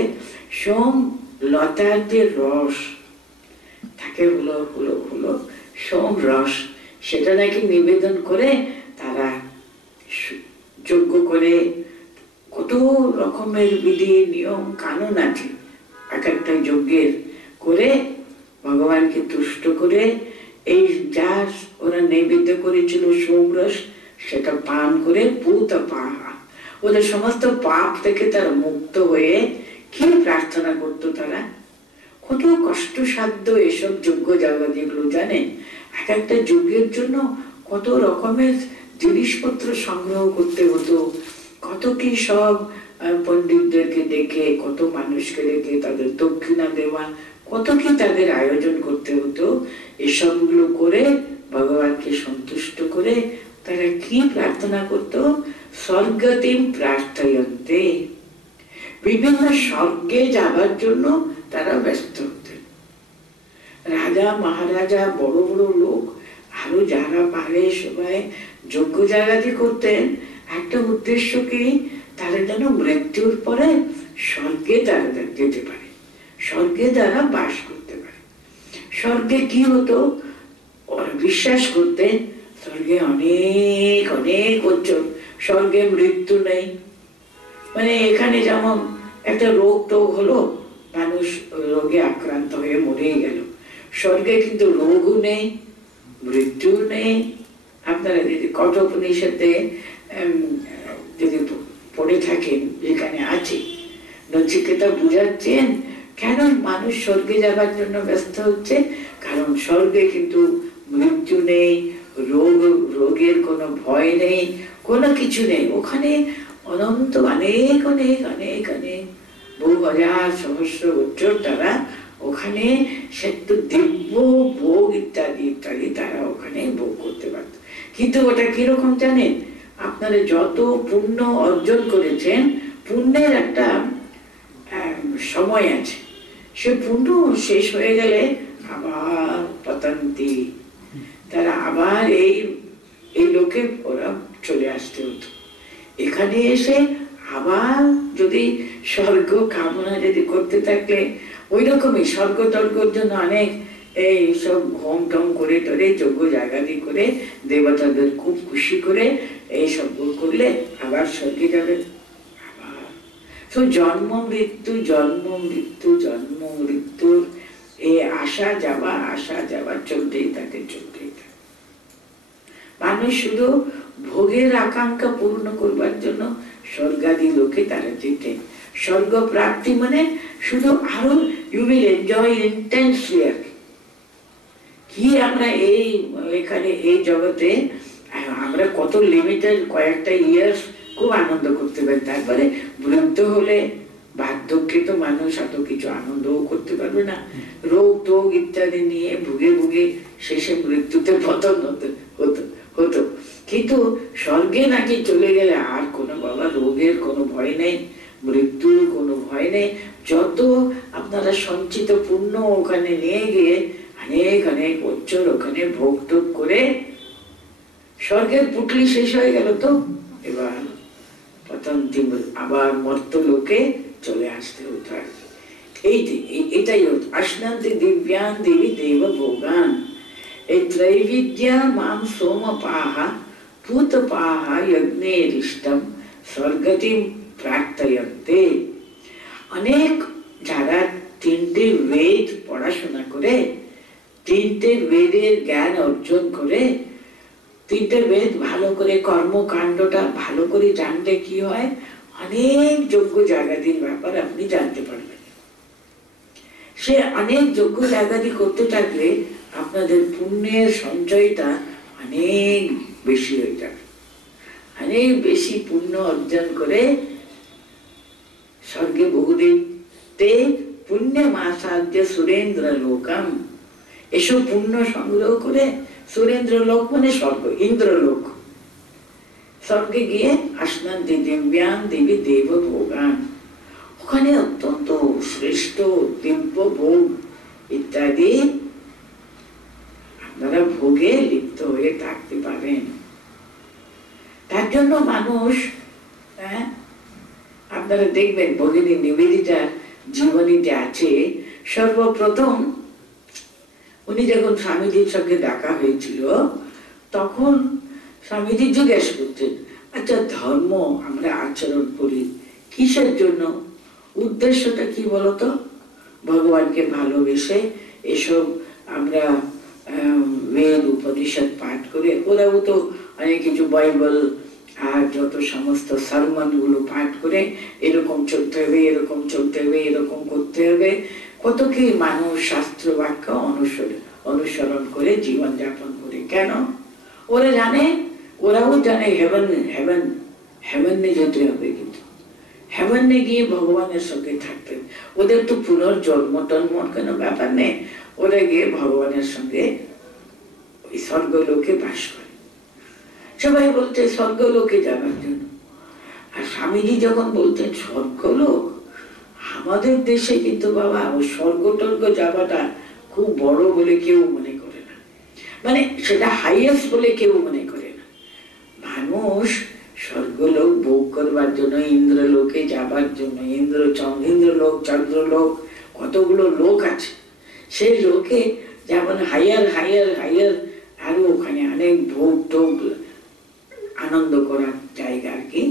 সোম লতার যে রস তাকে হলো হলো হলো সোম রস, সেটা নাকি নিবেদন করে তারা যজ্ঞ করে। কত রকমের বিধি নিয়ম কানুন আছে এক একটা যজ্ঞের, করে ভগবানকে তুষ্ট করে এই যা ওরা নৈবেদ্য করেছিল সোমরস, সেটা পান করে পূত পাহা, ওদের সমস্ত পাপ থেকে তারা মুক্ত হয়ে কি প্রার্থনা করতো তারা। কত কষ্টসাধ্য এসব যজ্ঞ জায়গা যেগুলো জানেন, এক একটা যজ্ঞের জন্য কত রকমের জিনিসপত্র সংগ্রহ করতে হতো, কত কি সব পণ্ডিতদেরকে ডেকে, কত মানুষকে ডেকে তাদের দক্ষিণা দেওয়া, কত কি তাদের আয়োজন করতে হতো। এসবগুলো করে ভগবানকে সন্তুষ্ট করে তারা কি প্রার্থনা করতো, স্বর্গতিম প্রার্থয়ন্তে, বিভিন্ন স্বর্গে যাবার জন্য তারা ব্যস্ত হতেন। রাজা মহারাজা বড় বড় লোক আরো যারা পারে সবাই যজ্ঞ জায়গাতে করতেন, একটা উদ্দেশ্য কি, তারা যেন মৃত্যুর পরে স্বর্গে তারা যেতে পারে, স্বর্গে তারা বাস করতে পারে। স্বর্গে কি হতো, বিশ্বাস করতেন স্বর্গে অনেক অনেক বছর, স্বর্গে মৃত্যু নেই। মানে এখানে যেমন একটা রোগ টোগ হলো, মানুষ রোগে আক্রান্ত হয়ে মরেই গেল, স্বর্গে কিন্তু রোগও নেই, মৃত্যু নেই। আপনারা যদি কঠোপনিষদে যদি পড়ে থাকেন যেখানে আছে। নচিকেতা বুঝাচ্ছেন কেন মানুষ স্বর্গে যাবার জন্য ব্যস্ত হচ্ছে, কারণ স্বর্গে কিন্তু মৃত্যু নেই, রোগের কোনো ভয় নেই, কোনো কিছু নেই। ওখানে অনন্ত অনেক অনেক অনেক অনেক বহু হাজার সহস্র বছর তারা ওখানে সে তো দিব্য ভোগ ইত্যাদি ইত্যাদি তারা ওখানে ভোগ করতে পারত। কিন্তু ওটা কিরকম জানেন, আপনারা যত পুণ্য অর্জন করেছেন, পুণ্যের একটা সময় আছে, সে পুণ্য শেষ হয়ে গেলে আবার পতন্তি, তারা আবার এই লোকে ওরা চলে আসতে হতো। এখানে এসে আবার যদি স্বর্গ কামনা যদি করতে থাকলে ওই রকমই স্বর্গ টর্গর জন্য অনেক এই সব হোম টম করে টরে যোগ্য জায়গাদি করে দেবতাদের খুব খুশি করে এই সব করলে আবার স্বর্গে যাবে। আবার তো জন্ম মৃত্যু জন্ম মৃত্যু জন্ম মৃত্যুর এই আসা যাওয়া চলতেই থাকে চলতেই থাকে। মানুষ শুধু ভোগের আকাঙ্ক্ষা পূর্ণ করবার জন্য স্বর্গাদি লোকে তারা যেতেন। স্বর্গ প্রাপ্তি মানে শুধু আরো ইউ উইল এনজয় ইন্টেন্সলি। আর কি আমরা এখানে এই জগতে আমরা কত লিমিটেড কয়েকটা ইয়ার্স খুব আনন্দ করতে পারি, তারপরে বৃদ্ধ হলে বার্ধক্যে তো মানুষ এত কিছু আনন্দও করতে পারবে না, রোগ টোগ ইত্যাদি নিয়ে ভুগে ভুগে শেষে মৃত্যুতে পতন হতো। কিন্তু স্বর্গে নাকি চলে গেলে আর কোনো বাবা রোগের কোনো ভয় নেই, মৃত্যুর কোনো ভয় নেই। যত আপনারা সঞ্চিত পুণ্য ওখানে নিয়ে গিয়ে অনেক অনেক বছর ওখানে ভোগ টোগ করে স্বর্গের পুটলি শেষ হয়ে গেল, তো এবার পতন্তি আবার মর্ত লোকে চলে আসতে হতো। আর এটাই হতো আশ্নান্তি দিব্যান দেবী দেব ভোগান। এই ত্রৈবিদ্যা মাম সোমপাহা ভূতপাহা যজ্ঞেরিষ্টম স্বর্গতিম প্রার্থয়ন্তে। অনেক যারা তিনটে বেদ পড়াশোনা করে, তিনটে বেদের জ্ঞান অর্জন করে, তিনটে বেদ ভালো করে কর্মকাণ্ডটা ভালো করে জানলে কি হয়, অনেক যোগ্য জায়গাদির ব্যাপার আপনি জানতে পারবেন। সে অনেক যোগ্য জায়গাদি করতে থাকলে আপনাদের পুণ্যের সঞ্চয়টা অনেক বেশি হয়ে যাবে। অনেক বেশি পুণ্য অর্জন করে স্বর্গে বহুদিন তে পুণ্য মাসাদ্য সুরেন্দ্র লোকম, এসব পুণ্য সংগ্রহ করে সুরেন্দ্র লোক মানে স্বর্গ, ইন্দ্রলোক, স্বর্গে গিয়ে আশ্নান্তি দিব্যান দেবী দেব ভোগান। ওখানে অত্যন্ত শ্রেষ্ঠ দিব্য ভোগ ইত্যাদি আপনারা ভোগে লিপ্ত হয়ে থাকতে পারেন। তার জন্য মানুষ আপনারা দেখবেন ভগিনী নিবেদিতার জীবনীতে আছে, সর্বপ্রথম উনি যখন স্বামীজির সঙ্গে দেখা হয়েছিল তখন স্বামীজি জিজ্ঞেস করতেন, আচ্ছা ধর্ম আমরা আচরণ করি কিসের জন্য, উদ্দেশ্যটা কি বলতো? ভগবানকে ভালোবেসে এসব আমরা বেদ উপনিষদ পাঠ করে, ওরাও তো অনেক কিছু বাইবেল আর যত সমস্ত সারমন গুলো পাঠ করে এরকম চলতে হবে, এরকম চলতে হবে, এরকম করতে হবে, কত কি মানুষ শাস্ত্র বাক্য অনুসরণ করে জীবন যাপন করে। কেন? ওরা জানে, ওরাও জানে হেভেনে যেতে হবে, কিন্তু হেভেনে গিয়ে ভগবানের সঙ্গে থাকতে, ওদের তো পুনর্জন্ম টন্ম কোনো ব্যাপার নেই, ওরা গিয়ে ভগবানের সঙ্গে ওই স্বর্গলোকে বাস করে। সবাই বলতে স্বর্গলোকে যাবার জন্য। আর স্বামীজি যখন বলতেন স্বর্গলোক, আমাদের দেশে কিন্তু বাবা ও স্বর্গ টর্গ যাওয়াটা খুব বড় বলে কেউ মনে করে না, মানে সেটা হাইয়েস্ট বলে কেউ মনে করে না। মানুষ স্বর্গলোক ভোগ করবার জন্য, ইন্দ্রলোকে যাবার জন্য, ইন্দ্রলোক চন্দ্রলোক কতগুলো লোক আছে, সেই লোকে যেমন হাইয়ার হাইয়ার হাইয়ার আরো ওখানে অনেক ভোগ টোগ আনন্দ করার জায়গা আর কি,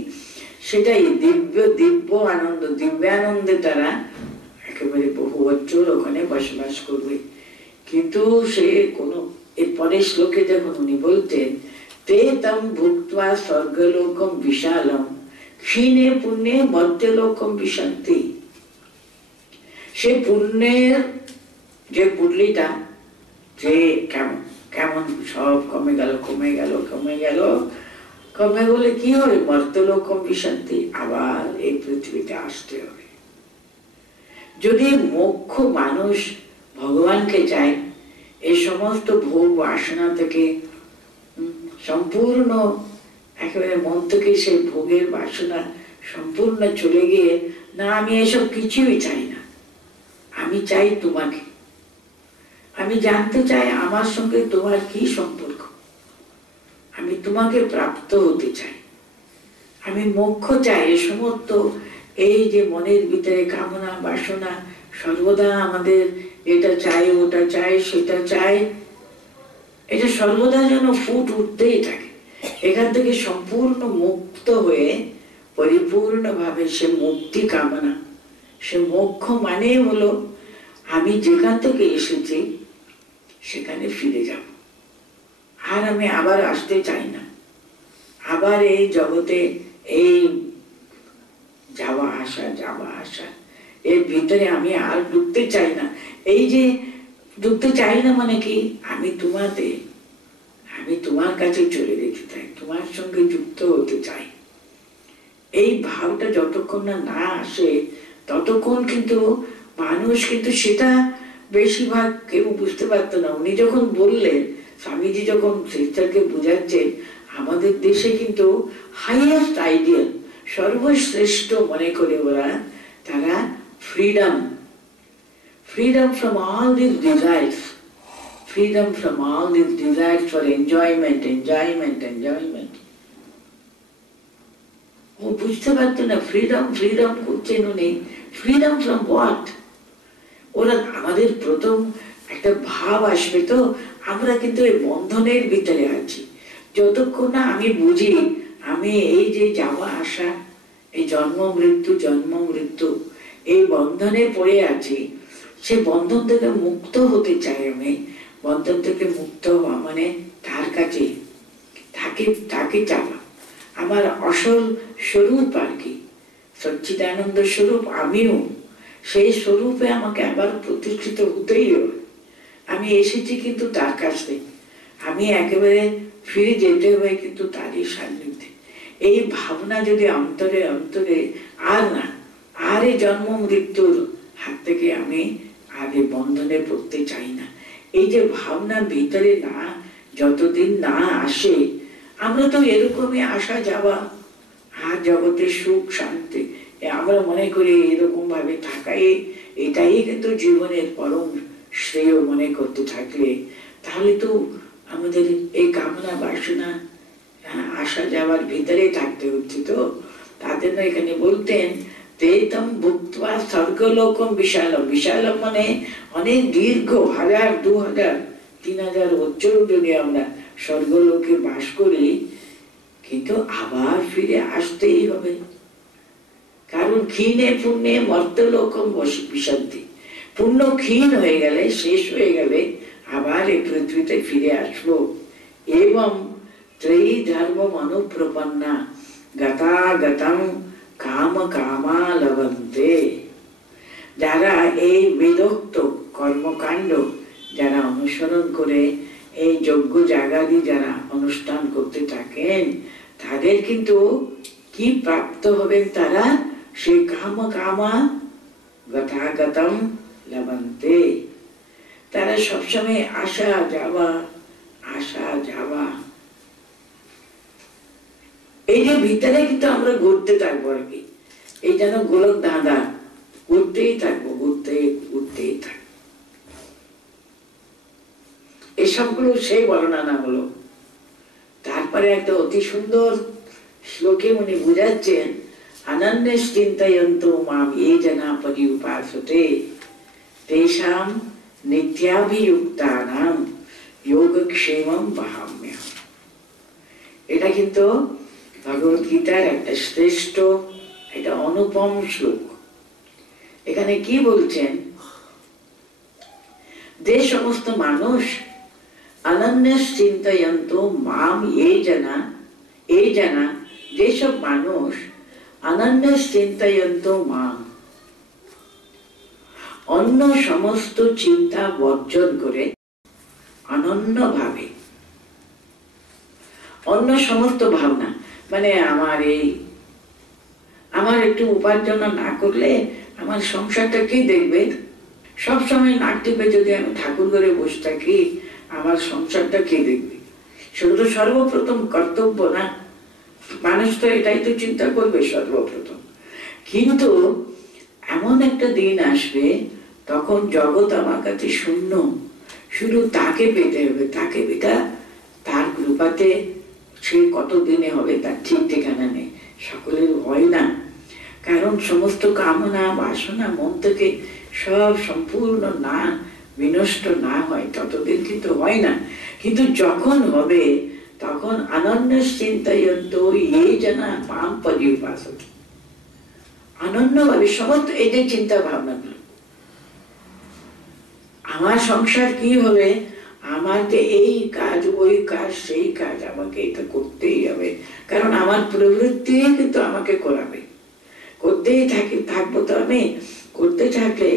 সেটাই দিব্য আনন্দ, দিব্যানন্দে তারা একেবারে বহু বছর ওখানে বসবাস করবে। কিন্তু সে কোনো এর পরের শ্লোকে যখন উনি বলতেন, তে তম ভুক্ত্বা স্বর্গলোকম বিশালম ক্ষীণে পুণ্যে মর্ত্যলোকম বিশান্তি। সে পুণ্যের যে পুটলিটা, যে কেমন কেমন সব কমে গেল কমে গেল কমে গেল, কমে গেলে কি হবে? মর্ত্যলোকম বিশান্তি, আবার এই পৃথিবীতে আসতে হবে। যদি মোক্ষ মানুষ ভগবানকে চায়, এই সমস্ত ভোগ বাসনা থেকে সম্পূর্ণ একেবারে মন থেকে সেই ভোগের বাসনা সম্পূর্ণ চলে গিয়ে, না আমি এসব কিছুই চাই না, আমি চাই তোমাকে, আমি জানতে চাই আমার সঙ্গে তোমার কি সম্পর্ক, আমি তোমাকে প্রাপ্ত হতে চাই, আমি মোক্ষ চাই। এ সমস্ত এই যে মনের ভিতরে কামনা বাসনা সর্বদা আমাদের এটা চাই ওটা চাই সেটা চাই, এটা সর্বদা যেন ফুট উঠতেই থাকে। এখান থেকে সম্পূর্ণ মুক্ত হয়ে পরিপূর্ণভাবে সে মুক্তি কামনা, সে মোক্ষ মানে হলো আমি যেখান থেকে এসেছি সেখানে ফিরে যাব, আর আমি আবার আসতে চাই না, আবার এই জগতে এই যাওয়া আসা এর ভিতরে আমি আর ঢুকতে চাই না। এই যে ঢুকতে চাই না মানে কি, আমি তোমার কাছে চলে যেতে চাই, তোমার সঙ্গে যুক্ত হতে চাই। এই ভাবটা যতক্ষণ না আসে ততক্ষণ কিন্তু মানুষ কিন্তু সেটা বেশিরভাগ কেউ বুঝতে পারতো না। উনি যখন বললেন, স্বামীজি যখন সিস্টারকে বুঝাচ্ছেন, আমাদের দেশে কিন্তু হাইয়েস্ট আইডিয়াল, সর্বশ্রেষ্ঠ মনে করে ওরা, তারা freedom from all these desires, freedom from all these desires for enjoyment. ও বুঝতে পারতো না ফ্রিডম করছেন উনি, ফ্রিডম ফ্রম হোয়াট? ওরা আমাদের প্রথম একটা ভাব আসবে তো, আমরা কিন্তু এই বন্ধনের ভিতরে আছি। যতক্ষণ না আমি বুঝি আমি এই যে যাওয়া আসা, এই জন্ম মৃত্যু এই বন্ধনে পড়ে আছি, সে বন্ধন থেকে মুক্ত হতে চাই। আমি বন্ধন থেকে মুক্ত হওয়া মানে তার কাছে তাকে চাওয়া, আমার আসল স্বরূপ আর কি, সচ্চিদানন্দ স্বরূপ আমিও, সেই স্বরূপে আমাকে আবার প্রতিষ্ঠিত হতেই হবে। আমি এসেছি কিন্তু তার কাছে, আমি একেবারে ফিরে যেতে হবে কিন্তু তারই সান্নিধ্যে। এই ভাবনা যদি অন্তরে আর এই জন্ম মৃত্যুর হাত থেকে আমি আর এই বন্ধনে পড়তে চাই না, এই যে ভাবনা ভিতরে যতদিন না আসে, আমরা তো এরকমই আসা যাওয়া, আর জগতের সুখ শান্তি আমরা মনে করি এরকম ভাবে থাকাই, এটাই কিন্তু জীবনের পরম শ্রেয় মনে করতে থাকলে, তাহলে তো আমাদের এই কামনা বাসনা আসা যাওয়ার ভিতরে থাকতে হচ্ছে। তো তাদের এখানে বলতেন, তেতম ভুক্ত্বা স্বর্গলোকম বিশালম। বিশালম মানে অনেক দীর্ঘ, 1000, 2000, 3000 বছর যদি আমরা স্বর্গলোকে বাস করি, কিন্তু আবার ফিরে আসতেই হবে, কারণ ক্ষীণে পুণ্যে মর্ত্যলোকম বিশান্তি। পুণ্য ক্ষীণ হয়ে গেলে, শেষ হয়ে গেলে আবার এই পৃথিবীতে ফিরে আসবো। এবং ত্রয়ী ধর্ম অনুপ্রপন্না গতাগতম কাম কামা লভন্তে। যারা এই বেদোক্ত কর্মকাণ্ড যারা অনুসরণ করে, এই যজ্ঞ জাগাদি যারা অনুষ্ঠান করতে থাকেন, তাদের কিন্তু কি প্রাপ্ত হবেন? তারা সেই কাম কামা গতাগতম লভন্তে। তারা সবসময় আসা যাওয়া এই যে ভিতরে কিন্তু আমরা ঘুরতে থাকবো আর কি, এই যেন গোলক ধাঁধা, ঘুরতেই থাকবো, ঘুরতেই থাকবো। এসবগুলো সেই বর্ণনা হলো। তারপরে একটা অতি সুন্দর শ্লোকে উনি বুঝাচ্ছেন, অনন্যেষ চিন্তয়ন্তু মাম ये जना पर्युपासते तेषां নিত্যাভিযুক্তানাং যোগক্ষেমম বহাম্যহম। এটা কিন্তু ভগবত গীতার একটা শ্রেষ্ঠ, একটা অনুপম শ্লোক। এখানে কি বলছেন? যে সমস্ত মানুষ অনন্যেষ চিন্তয়ন্তু মাম ये जना, যেসব মানুষ অনন্যস চিন্তয়ন্ত মাম, অন্য সমস্ত চিন্তা বর্জন করে অনন্য ভাবে, অন্য সমস্ত ভাবনা মানে আমার একটু উপার্জন না করলে আমার সংসারটা কে দেখবে? সবসময় নাক টিপে যদি আমি ঠাকুর ঘরে বসে থাকি, আমার সংসারটা কে দেখবে? সেটা তো সর্বপ্রথম কর্তব্য না? মানুষ তো এটাই তো চিন্তা করবে সর্বপ্রথম। কিন্তু এমন একটা দিন আসবে তখন জগৎ আমার কাছে শূন্য, শুধু তাকে পেতে হবে, তাকে পেটা। তার কৃপাতে সে কত দিনে হবে তার ঠিক ঠিকানা নেই, সকলের হয় না। কারণ সমস্ত কামনা বাসনা মন থেকে সব সম্পূর্ণ না বিনষ্ট না হয় ততদিন কিন্তু হয় না। কিন্তু যখন হবে তখন অনন্য চিন্তয়ন্ত ये जना माम पर्युपासते, অনন্য ভাবে সমস্ত এই যে চিন্তা ভাবনা গুলো, আমার সংসার কি হবে, আমার যে এই কাজ ওই কাজ সেই কাজ, আমাকে এটা করতেই হবে। কারণ আমার প্রবৃত্তি কিন্তু আমাকে করাবে, করতেই থাকবো। তো আমি করতে থাকলে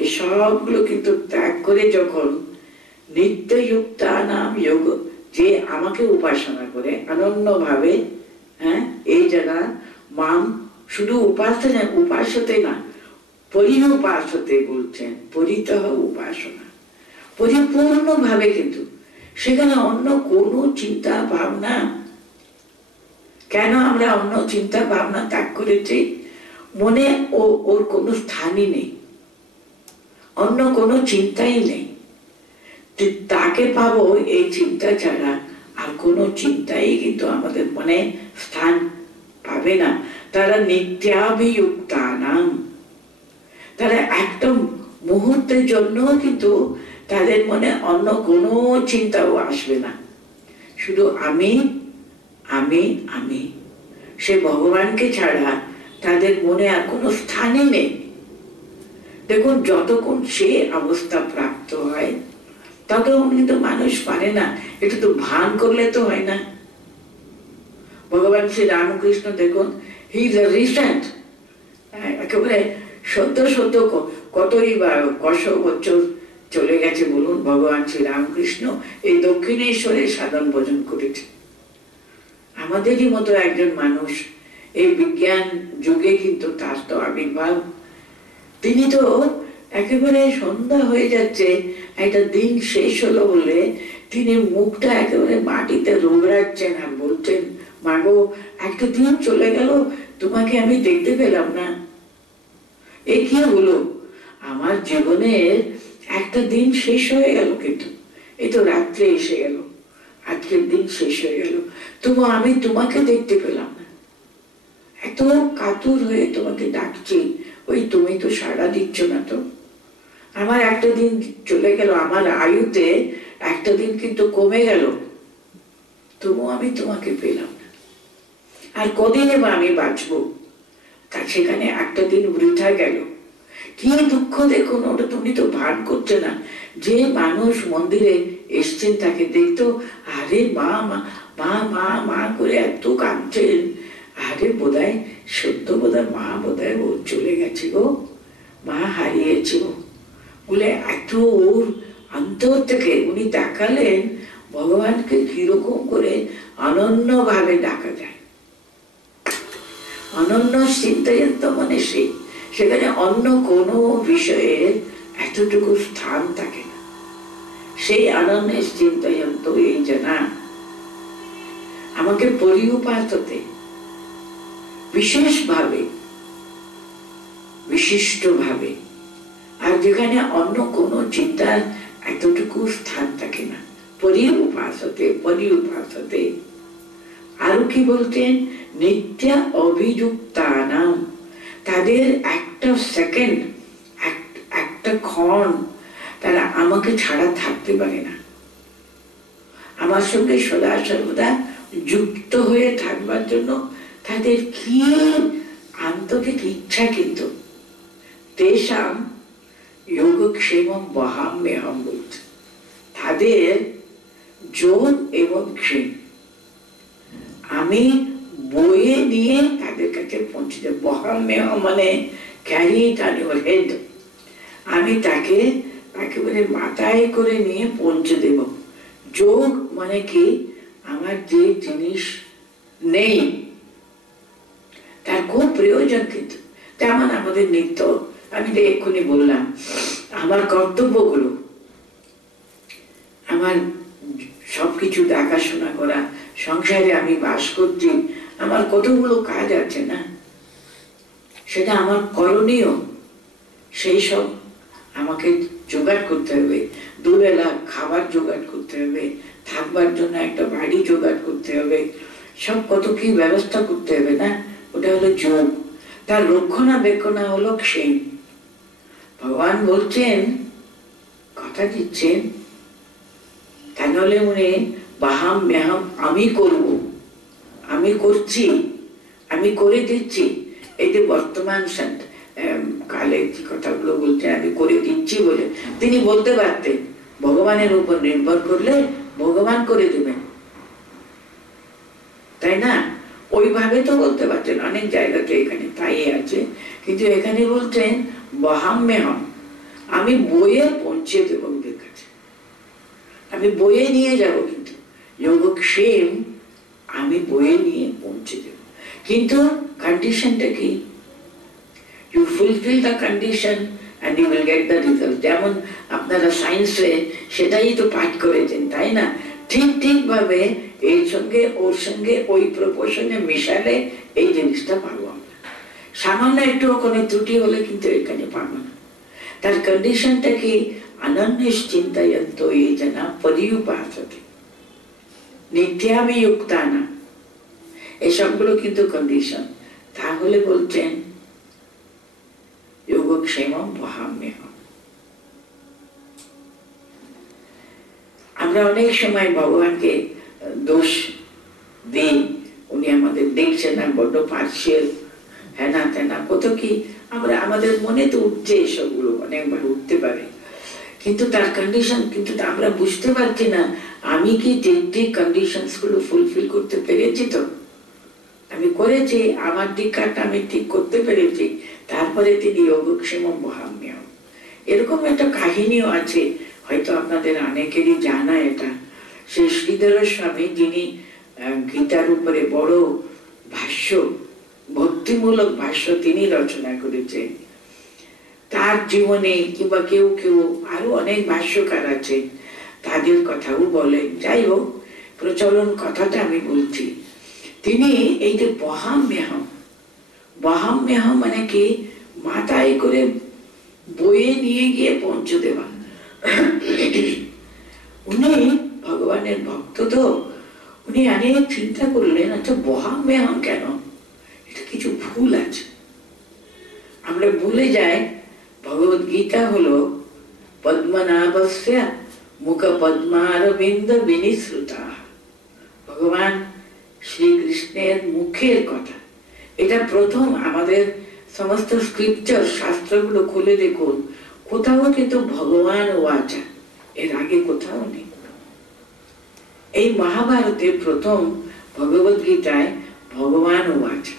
এই সবগুলো কিন্তু ত্যাগ করে যখন নিত্যযুক্তানাম যোগ, যে আমাকে উপাসনা করে অনন্য ভাবে, হ্যাঁ, এই জায়গা মাম, শুধু উপাসতে না, পরিউপাসতে বলছেন, পরিতঃ উপাসনা, পরিপূর্ণ ভাবে। কিন্তু সেখানে অন্য কোনো চিন্তা ভাবনা, কেন আমরা অন্য চিন্তা ভাবনা ত্যাগ করেছি? মনে ওর কোনো স্থানই নেই, অন্য কোনো চিন্তাই নেই। তাকে পাবো এই চিন্তা ছাড়া আর কোনো চিন্তাই কিন্তু আমাদের মনে স্থান পাবে না। তারা নিত্যাভিযুক্তানাম, তারা একদম মুহূর্তের জন্য কিন্তু তাদের মনে অন্য কোনো চিন্তাও আসবে না, শুধু আমি আমি আমি। সে ভগবানকে ছাড়া তাদের মনে আর কোনো স্থানই নেই। দেখুন, যতক্ষণ সে অবস্থা প্রাপ্ত হয় ততক্ষণ কিন্তু মানুষ পারে না, এটা তো ভান করলে তো হয় না। ভগবান শ্রী রামকৃষ্ণ দেখুন, হি ইজ রিসেন্ট, একেবারে সদ্য কতই বা কশো বছর চলে গেছে বলুন, ভগবান শ্রী রামকৃষ্ণ এই দক্ষিণেশ্বরে সাধন ভোজন করেছে। আমাদেরই মতো একজন মানুষ এই বিজ্ঞান যুগে কিন্তু তার তো আবির্ভাব। তিনি তো একেবারে সন্ধ্যা হয়ে যাচ্ছে, একটা দিন শেষ হলো বলে তিনি মুখটা একেবারে মাটিতে রোগড়াচ্ছেন আর বলছেন, মাগো, একটা দিন চলে গেল, তোমাকে আমি দেখতে পেলাম না। এ কি হলো, আমার জীবনের একটা দিন শেষ হয়ে গেল, কিন্তু এই তো রাত্রে এসে গেল, আজকের দিন শেষ হয়ে গেল, তবু আমি তোমাকে দেখতে পেলাম না। এত কাতর হয়ে তোমাকে ডাকছি, ওই তুমি তো সাড়া দিচ্ছ না। তো আমার একটা দিন চলে গেল, আমার আয়ুতে একটা দিন কিন্তু কমে গেল, তবু আমি তোমাকে পেলাম না। আর কদিনে বা আমি বাঁচবো, তা সেখানে একটা দিন বৃথা গেল। কি দুঃখ দেখুন, ওটা তুমি তো ভান করছে না। যে মানুষ মন্দিরে এসছেন তাকে দেখতো, আরে মা মা মা মা মা করে এত কাঁদছেন, আরে বোধহয় সত্য, বোধহয় মা বোধহয় ও চলে গেছে গো, মা হারিয়েছে বলে এত ওর অন্তর থেকে উনি দেখালেন ভগবানকে কিরকম করে অনন্য ভাবে ডাকা যায়। অনন্য চিন্তয়ন্ত মানে সেখানে অন্য কোনো বিষয়ে এতটুকু স্থান থাকে না। সেই অনন্য চিন্তয়ন্ত এই জানা আমাকে পরিউপাসতে বিশেষভাবে, বিশিষ্ট ভাবে, আর যেখানে অন্য কোনো চিন্তার এতটুকু স্থান থাকে না, পরিউপাসতে পরিউপাসতে। আরো কি বলতেন, নিত্য অভিযুক্তানাম, তাদের একটা সেকেন্ড, একটা ক্ষণ তারা আমাকে ছাড়া থাকতে পারে না, আমার সঙ্গে সদা সর্বদা যুক্ত হয়ে থাকবার জন্য তাদের কি আন্তরিক ইচ্ছা। কিন্তু তেষাম যোগক্ষেমম বহাম্যহম বলছে, তাদের যোগ এবং ক্ষেম, আমি বয়ে নিয়ে তাদের কাছে পৌঁছে দেব। বহাম্যহ মানে carry it on your head, আমি তাকে একেবারে মাথায় করে নিয়ে পৌঁছে দেব। যোগ মানে কি, আমার যে জিনিস নেই তার খুব প্রয়োজন, কিন্তু তেমন আমাদের নিত্য, আমি তো এক্ষুনি বললাম আমার কর্তব্যগুলো, আমার সবকিছু দেখাশোনা করা, সংসারে আমি বাস করছি, আমার কতগুলো কাজ আছে না, সেটা আমার করণীয়, সেই সব আমাকে জোগাড় করতে হবে। দুবেলা খাবার জোগাড় করতে হবে, থাকবার জন্য একটা বাড়ি জোগাড় করতে হবে, সব কত কি ব্যবস্থা করতে হবে না, ওটা হলো যোগ। তার রক্ষণাবেক্ষণা হলো ক্ষেম। ভগবান বলছেন, কথা দিচ্ছেন, তাহলে উনি বাহাম মেহাম, আমি করব, আমি করছি, আমি করে দিচ্ছি। এই যে বর্তমান কালে যে কথাগুলো বলছেন আমি করে দিচ্ছি বলে, তিনি বলতে পারতেন ভগবানের উপর নির্ভর করলে ভগবান করে দেবেন, তাই না? ওইভাবে তো বলতে পারছেন, অনেক জায়গাতে এখানে তাই আছে, কিন্তু এখানে বলছেন বহাম্যহম, আমি বয়ে পৌঁছে দেবো ওদের কাছে, আমি বয়ে নিয়ে যাব, কিন্তু যোগক্ষেম আমি বয়ে নিয়ে পৌঁছে দেব। কিন্তু কন্ডিশনটা কি? You fulfill the condition and you will get the result. যেমন আপনারা সায়েন্সে সেটাই তো পাঠ করেছেন, তাই না? ঠিক ঠিক ভাবে এর সঙ্গে ওর সঙ্গে ওই প্রপোর্শনে মিশালে এই জিনিসটা পাবো আমরা। সামান্য একটু ওখানে ত্রুটি হলে কিন্তু এখানে পাবো না। তার কন্ডিশনটা কি? অনন্যশ্চিন্তয়ন্ত ये जना पर्युपासते নিত্যাভিযুক্তানা, এসবগুলো কিন্তু কন্ডিশন। তাহলে বলছেন যোগক্ষেমম বহাম্যহম। আমরা অনেক সময় ভগবানকে দোষ দিই, উনি আমাদের দেখছেন না, বড্ড পার্সিয়াল, হ্যাঁ না তেনা কত কি আমরা, আমাদের মনে তো উঠছে এসবগুলো, অনেকবার উঠতে পারে, কিন্তু তার কন্ডিশন কিন্তু আমরা বুঝতে পারছি না। আমি কি ঠিক কন্ডিশনস গুলো ফুলফিল করতে পেরেছি? তো আমি করেছি, আমার দিকটা আমি ঠিক করতে পেরেছি, তারপরে তিনি যোগক্ষেমম বহাম্যহম। এরকম একটা কাহিনীও আছে, হয়তো আপনাদের অনেকেরই জানা এটা। সেই শ্রীধর স্বামী, যিনি গীতার উপরে বড় ভাষ্য, ভক্তিমূলক ভাষ্য তিনি রচনা করেছেন, তার জীবনে কিংবা কেউ কেউ আরো অনেক ভাষ্যকার আছে, তাদের কথাও বলেন। যাই হোক, প্রচলন কথাটা আমি বলছি। তিনি এই যে বহাম্যহম, বহাম্যহম মানে কি, মাথায় করে বয়ে নিয়ে গিয়ে পৌঁছে দেওয়া। উনি ভগবানের ভক্ত, তো উনি অনেক চিন্তা করলেন, আচ্ছা বহাম্যহম কেন, এটা কিছু ভুল আছে। আমরা ভুলে যাই ভগবত গীতা হলো পদ্মনাভস্য মুখ পদ্মারবিন্দ বিনিসৃতা, ভগবান শ্রীকৃষ্ণের মুখের কথা। এটা প্রথম আমাদের সমস্ত স্ক্রিপচার শাস্ত্রগুলো খুলে দেখুন, কোথাও কিন্তু ভগবান ওয়াচা, এর আগে কোথাও নেই। এই মহাভারতে প্রথম ভগবত গীতায় ভগবান ওয়াচা।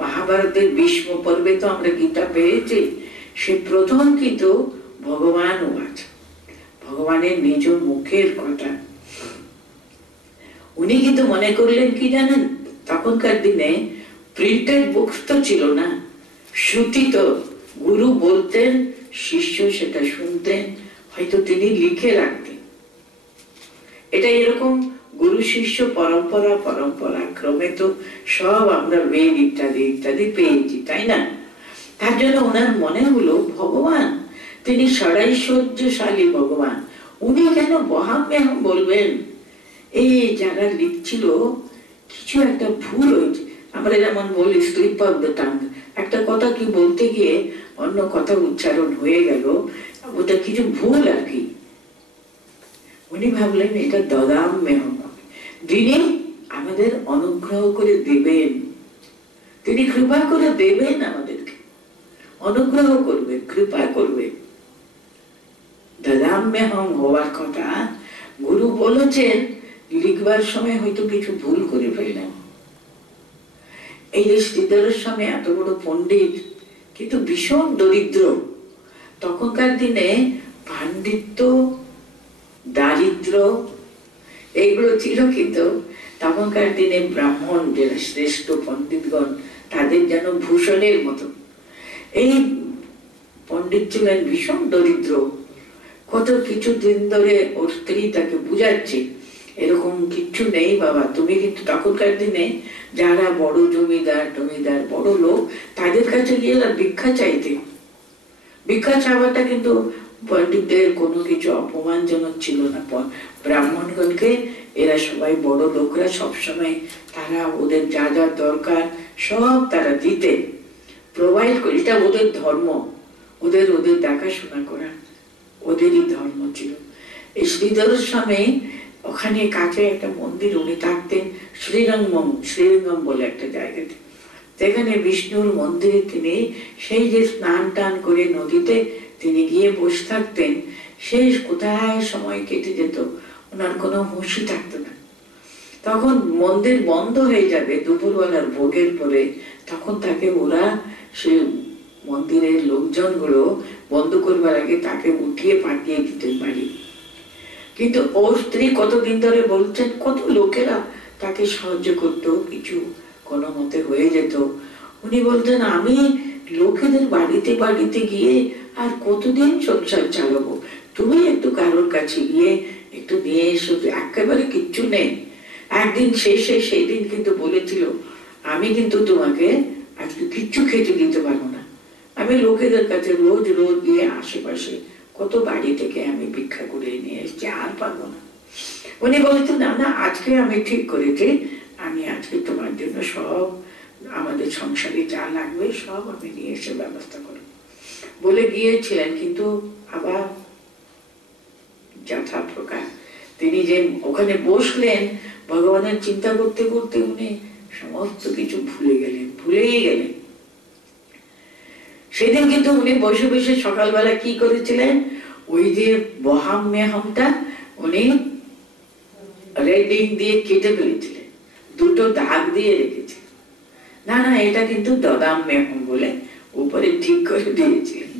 মহাভারতের ভীষ্ম পর্বে তো আমরা গীতা পেয়েছি, সে প্রথম কিন্তু ভগবান ওয়াচা, ভগবানের নিজ মুখের কথা। উনি কিন্তু মনে করলেন কি জানেন, তখনকার দিনে প্রিন্টেড বুকস তো ছিল না, শ্রুতি, তো গুরু বলতেন, শিষ্য সেটা শুনতেন, হয়তো তিনি লিখে রাখতেন। এটা এরকম গুরু শিষ্য পরম্পরা, পরম্পরা ক্রমে তো সব আমরা বেদ ইত্যাদি ইত্যাদি পেয়েছি, তাই না? তার জন্য ওনার মনে হলো ভগবান, তিনি ষড়াইশ্বর্যশালী ভগবান, উনি কেন বহাম্যহম বলবেন? এই যারা লিখছিল কিছু একটা ভুল হয়েছে। আমরা যেমন বলি স্লিপ অফ দ্য টাং, একটা কথা কি বলতে গিয়ে অন্য কথা উচ্চারণ হয়ে গেল, ওটা কিছু ভুল আর কি। উনি ভাবলেন এটা দদাম্যহম, যিনি আমাদের অনুগ্রহ করে দেবেন, তিনি কৃপা করে দেবেন, আমাদেরকে অনুগ্রহ করবে, কৃপা করবে। দদাম্যহম হওয়ার কথা গুরু বলেছেন, লিখবার সময় হয়তো কিছু ভুল করে ফেললাম, এই যে শ্রীধরের স্বামী এত বড় পণ্ডিত কিন্তু ভীষণ দরিদ্র। তখনকার দিনে পাণ্ডিত্য, দারিদ্র এইগুলো ছিল, কিন্তু তখনকার দিনে ব্রাহ্মণ যারা শ্রেষ্ঠ পণ্ডিতগণ তাদের যেন ভূষণের মতো। এই পণ্ডিত ছিলেন ভীষণ দরিদ্র। কত কিছু দিন ধরে ওর স্ত্রী তাকে বুঝাচ্ছে এরকম কিচ্ছু নেই বাবা, তুমি কিন্তু তখনকার দিনে যারা বড় জমিদার টমিদার বড় লোক তাদের কাছে গিয়ে ভিক্ষা চাইতে, ভিক্ষা চাওয়াটা কিন্তু পণ্ডিতদের কোনো কিছু অপমানজনক ছিল না। ব্রাহ্মণগণকে এরা সবাই বড় লোকরা সবসময় তারা ওদের যা যা দরকার সব তারা দিতেন, প্রোভাইড করে। এটা ওদের ধর্ম, ওদের ওদের দেখাশোনা করা ওদেরই ধর্ম ছিল। এই শ্রীধরের স্বামী ওখানে কাছে একটা মন্দির উনি থাকতেন, শ্রীরঙ্গম বলে একটা জায়গাতে। সেখানে বিষ্ণুর মন্দিরে তিনি সেই যে স্নান টান করে নদীতে তিনি গিয়ে বসে থাকতেন, সেই কোথায় সময় কেটে যেত ওনার কোনো হুঁশই থাকতো না। তখন মন্দির বন্ধ হয়ে যাবে দুপুরবেলার ভোগের পরে, তখন তাকে ওরা সে মন্দিরের লোকজনগুলো বন্ধ করবার আগে তাকে উঠিয়ে পাঠিয়ে দিতেন বাড়ি। কিন্তু ওর স্ত্রী কতদিন ধরে বলছেন, কত লোকেরা তাকে সাহায্য করতো, কিছু কোনো মতে হয়ে যেত। উনি বলতেন আমি লোকেদের বাড়িতে বাড়িতে গিয়ে আর কতদিন সংসার চালাবো, তুমি একটু কারোর কাছে গিয়ে একটু নিয়ে এসো, একেবারে কিচ্ছু নেই। একদিন শেষে সেই দিন কিন্তু বলেছিল আমি কিন্তু তোমাকে আজকে কিচ্ছু খেতে দিতে পারবো না, আমি লোকেদের কাছে রোজ রোজ গিয়ে আশেপাশে কত বাড়ি থেকে আমি ভিক্ষা করে নিয়ে এসেছি, আর পারবো না। উনি বলতেন না না, আজকে আমি ঠিক করেছি, আমি আজকে তোমার জন্য সব আমাদের সংসারে যা লাগবে সব আমি নিয়ে এসে ব্যবস্থা করব বলে গিয়েছিলেন। কিন্তু আবার যথা প্রকার তিনি যে ওখানে বসলেন ভগবানের চিন্তা করতে করতে উনি সমস্ত কিছু ভুলেই গেলেন। সেদিন কিন্তু উনি বসে বসে সকালবেলা কি করেছিলেন, ওই যে বহাম মেহমটা উনি রেডিং দিয়ে কেটে ফেলেছিলেন, দুটো দাগ দিয়ে রেখেছিলেন। না না, এটা কিন্তু দদাম মেহম বলে উপরে ঠিক করে দিয়েছিলেন।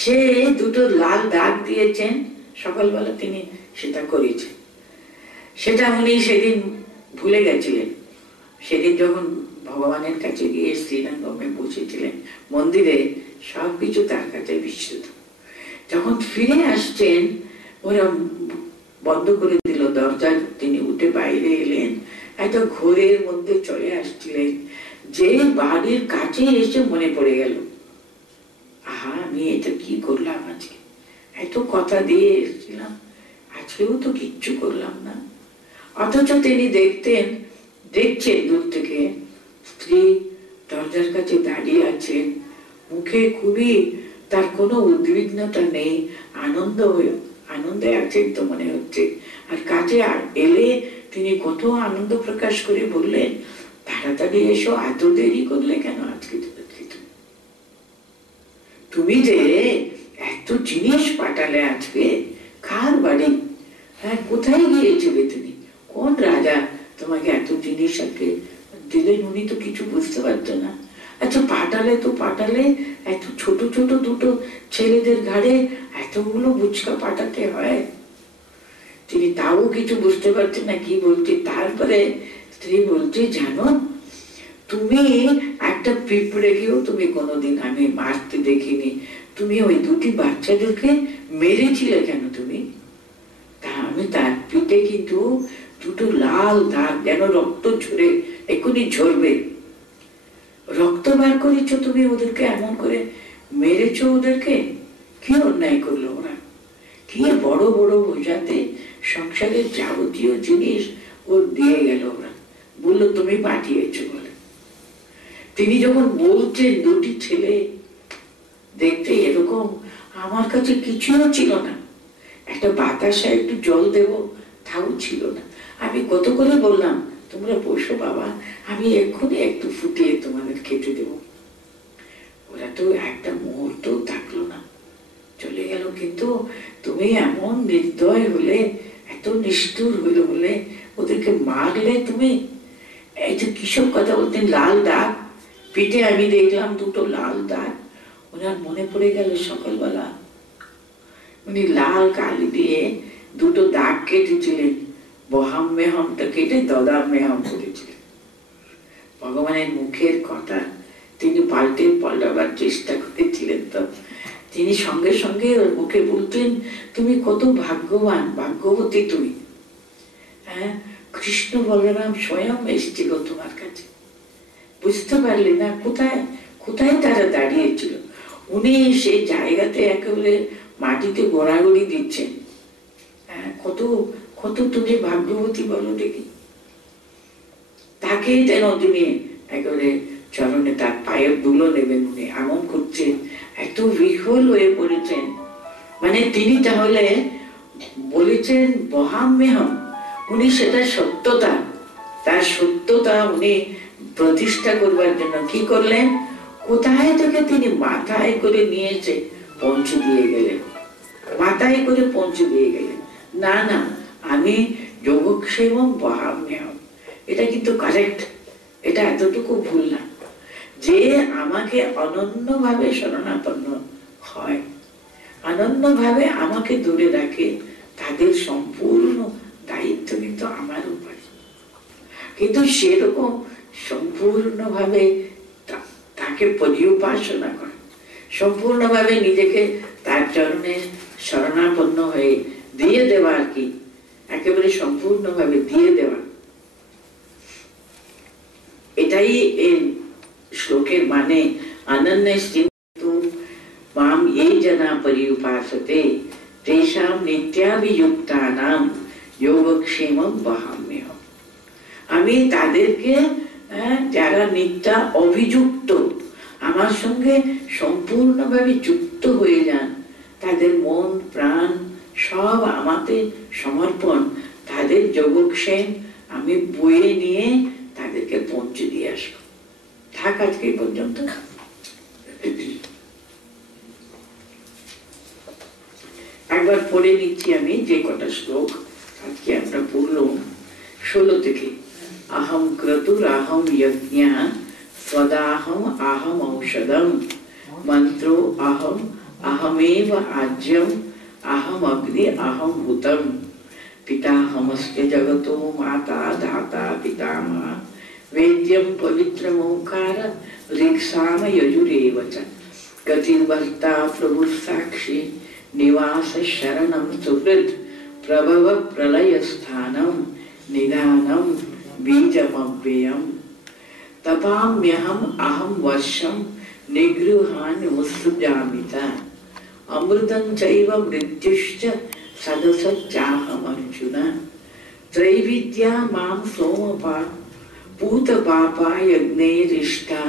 সে দুটো লাল দাগ দিয়েছেন, সকালবেলা তিনি সেটা করেছেন। সেটা উনি সেদিন ভুলে গেছিলেন। সেদিন যখন ভগবানের কাছে গিয়ে শ্রীরঙ্গমে বসেছিলেন মন্দিরে, সবকিছু তার কাছে বিস্মৃত। যখন ফিরে আসছেন ওরা বন্ধ করে দিল দরজা, তিনি উঠে বাইরে এলেন, একটা ঘোরের মধ্যে চলে আসছিলেন। যে বাড়ির কাছে এসে মনে পড়ে গেল, আহা আমি এটা কি করলাম, আজকে এত কথা দিয়ে এসেছিলাম, আজকেও তো কিচ্ছু করলাম না। অথচ তিনি দেখছেন দূর থেকে স্ত্রী দরজার কাছে দাঁড়িয়ে আছেন, মুখে খুবই তার কোনো উদ্বিগ্নতা নেই, আনন্দে আছেন তো মনে হচ্ছে। আর কাছে এলে তিনি কত আনন্দ প্রকাশ করে বললেন, তাড়াতাড়ি এসো, এত দেরি করলে কেন আজকে? তুমি যে এত জিনিস পাঠালে আজকে, কার বাড়ি, হ্যাঁ কোথায় গিয়েছিলে তুমি, কোন রাজা তোমাকে এত জিনিস আজকে দিলেন? উনি তো কিছু বুঝতে পারতো না। আচ্ছা পাঠালে তো পাঠালে, এত ছোট ছোট দুটো ছেলেদের ঘাড়ে এতগুলো বুচকা পাঠাতে হয়? তিনি তাও কিছু বুঝতে পারছেন না কি বলছে। তারপরে স্ত্রী বলছে, জানো তুমি একটা পিঁপড়েকেও তুমি কোনোদিন আমি মারতে দেখিনি, তুমি ওই দুটি বাচ্চাদেরকে মেরেছিলে কেন তুমি? তা আমি তার পিঠে কিন্তু দুটো লাল দাগ, যেন রক্ত ঝরে এক্ষুনি ঝরবে, রক্ত বার করেছো তুমি, ওদেরকে এমন করে মেরেছো ওদেরকে। কি অন্যায় করলো ওরা, কি বড় বড় বোঝাতে সংসারের যাবতীয় জিনিস ওর দিয়ে গেল ওরা, বললো তুমি পাঠিয়েছো বলে। তিনি যখন বলছেন দুটি ছেলে দেখতে এরকম, আমার কাছে কিছুও ছিল না, একটা বাতাসা একটু জল দেব তাও ছিল না। আমি কত করে বললাম তোমরা বসো বাবা, আমি এক্ষুনি একটু ফুটিয়ে তোমাদের খেতে দেব। ওরা তো একটা মুহূর্ত থাকলো না, চলে গেল। কিন্তু তুমি এমন নির্দয় হলে, এত নিষ্ঠুর হলে, ওদেরকে মারলে তুমি, এই যে কিসব কথা বলতেন, লাল দাগ পিঠে, আমি দেখলাম দুটো লাল দাগ। ওনার মনে পড়ে গেল সকালবেলা উনি লাল কালি দিয়ে দুটো দাগ কেটেছিলেন, বহাম মেহমটা কেটে দদাম মেহম করেছিলেন। ভগবানের মুখের কথা তিনি পাল্টে পাল্টাবার চেষ্টা করেছিলেন। তো তিনি সঙ্গে সঙ্গে ওর মুখে বলতেন, তুমি কত ভাগ্যবান, ভাগ্যবতী তুমি। হ্যাঁ, কৃষ্ণ বলরাম স্বয়ং এসেছিল তোমার কাছে, বুঝতে পারলে না কোথায় কোথায় তারা দাঁড়িয়েছিল। উনি সেই জায়গাতে একেবারে মাটিতে গোড়াগড়ি দিচ্ছেন। হ্যাঁ, কত কত তুমি ভাগ্যবতী বলো দেখি। তাকে যেন তিনি একেবারে চরণে তার পায়ের ধুলো নেবেন, উনি এমন করছেন, এত বিহ্বল হয়ে পড়েছেন। মানে তিনি তাহলে বলেছেন বহাম মেহম, উনি সেটা সত্যতা, তার সত্যতা উনি প্রতিষ্ঠা করবার জন্য কি করলেন, কোথায় থেকে তিনি মাথায় করে নিয়েছে পৌঁছে দিয়ে গেলেন, মাথায় করে পৌঁছে দিয়ে গেলেন। না না, আমি যোগক্ষেমম বহাম মেহম, এটা কিন্তু কারেক্ট, এটা এতটুকু ভুল না। যে আমাকে অনন্যভাবে শরণাপন্ন হয়, অনন্যভাবে আমাকে দূরে রাখে, তাদের সম্পূর্ণ দায়িত্ব কিন্তু আমার উপরে। কিন্তু সেরকম সম্পূর্ণভাবে তাকে পর্যুপাসনা করে, সম্পূর্ণভাবে নিজেকে তার চরণে শরণাপন্ন হয়ে দিয়ে দেওয়া, আর কি একেবারে সম্পূর্ণভাবে দিয়ে দেওয়া, এটাই এই শ্লোকের মানে। অনন্যশ্চিন্তু মাম ये जना पर्युपासते तेषां नित्याभियुक्तानां योगक्षेमं वहाम्यहम्। আমি তাদেরকে, যারা নিত্যা অভিযুক্ত, আমার সঙ্গে সম্পূর্ণভাবে যুক্ত হয়ে যান, তাদের মন প্রাণ সব আমাতে সমর্পণ, তাদের যোগক্ষেম আমি বয়ে নিয়ে তাদেরকে পৌঁছে দিয়ে আসবো। থাক আজকে পর্যন্ত। একবার পড়ে নিচ্ছি আমি যে কটা শ্লোক আজকে আমরা পড়লাম 16 থেকে। अहम क्रतुराहम यज्ञ स्वदाहम अहम औषधम मंत्रो अहम अहमेव आज्यम अहम अग्नि अहम भूतम पिताहमस्य जगतो माता दाता पितामह वेद्यम पवित्रम ओंकार ऋक्साम यजुरेव च गतिर्भर्ता प्रभु साक्षी निवास शरणम सुहृद प्रभव प्रलय स्थानम निदानम बीजमव्ययम् तपाम्यहम् अहं वर्षं निगृहान् उत्सृजामित अमृतं चैव मृत्युश्च सदसच्चाहम् अर्जुन त्रैविद्या मां सोमपा पूतपापा यज्ञैरिष्टा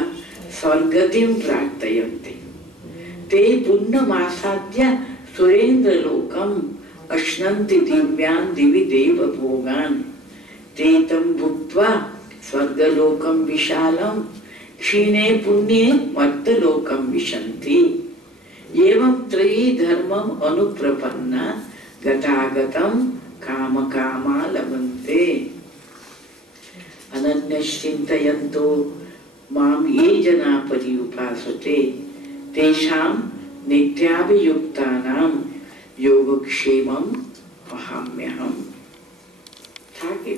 स्वर्गतिं प्रार्थयन्ति ते पुण्यमासाद्य सुरेन्द्रलोकम् अश्नन्ति दिव्यान् दिवि देवभोगान् तेतं भुक्त्वा स्वर्गलोकं विशालं क्षीणे पुण्ये मर्त्यलोकं विशन्ति एवं त्रयी धर्मम् अनुप्रपन्ना गतागतं कामकामा लभन्ते अनन्यश्चिन्तयन्तो मां ये जना पर्युपासते तेषां नित्याभियुक्तानां योगक्षेमं वहाम्यहम्। था के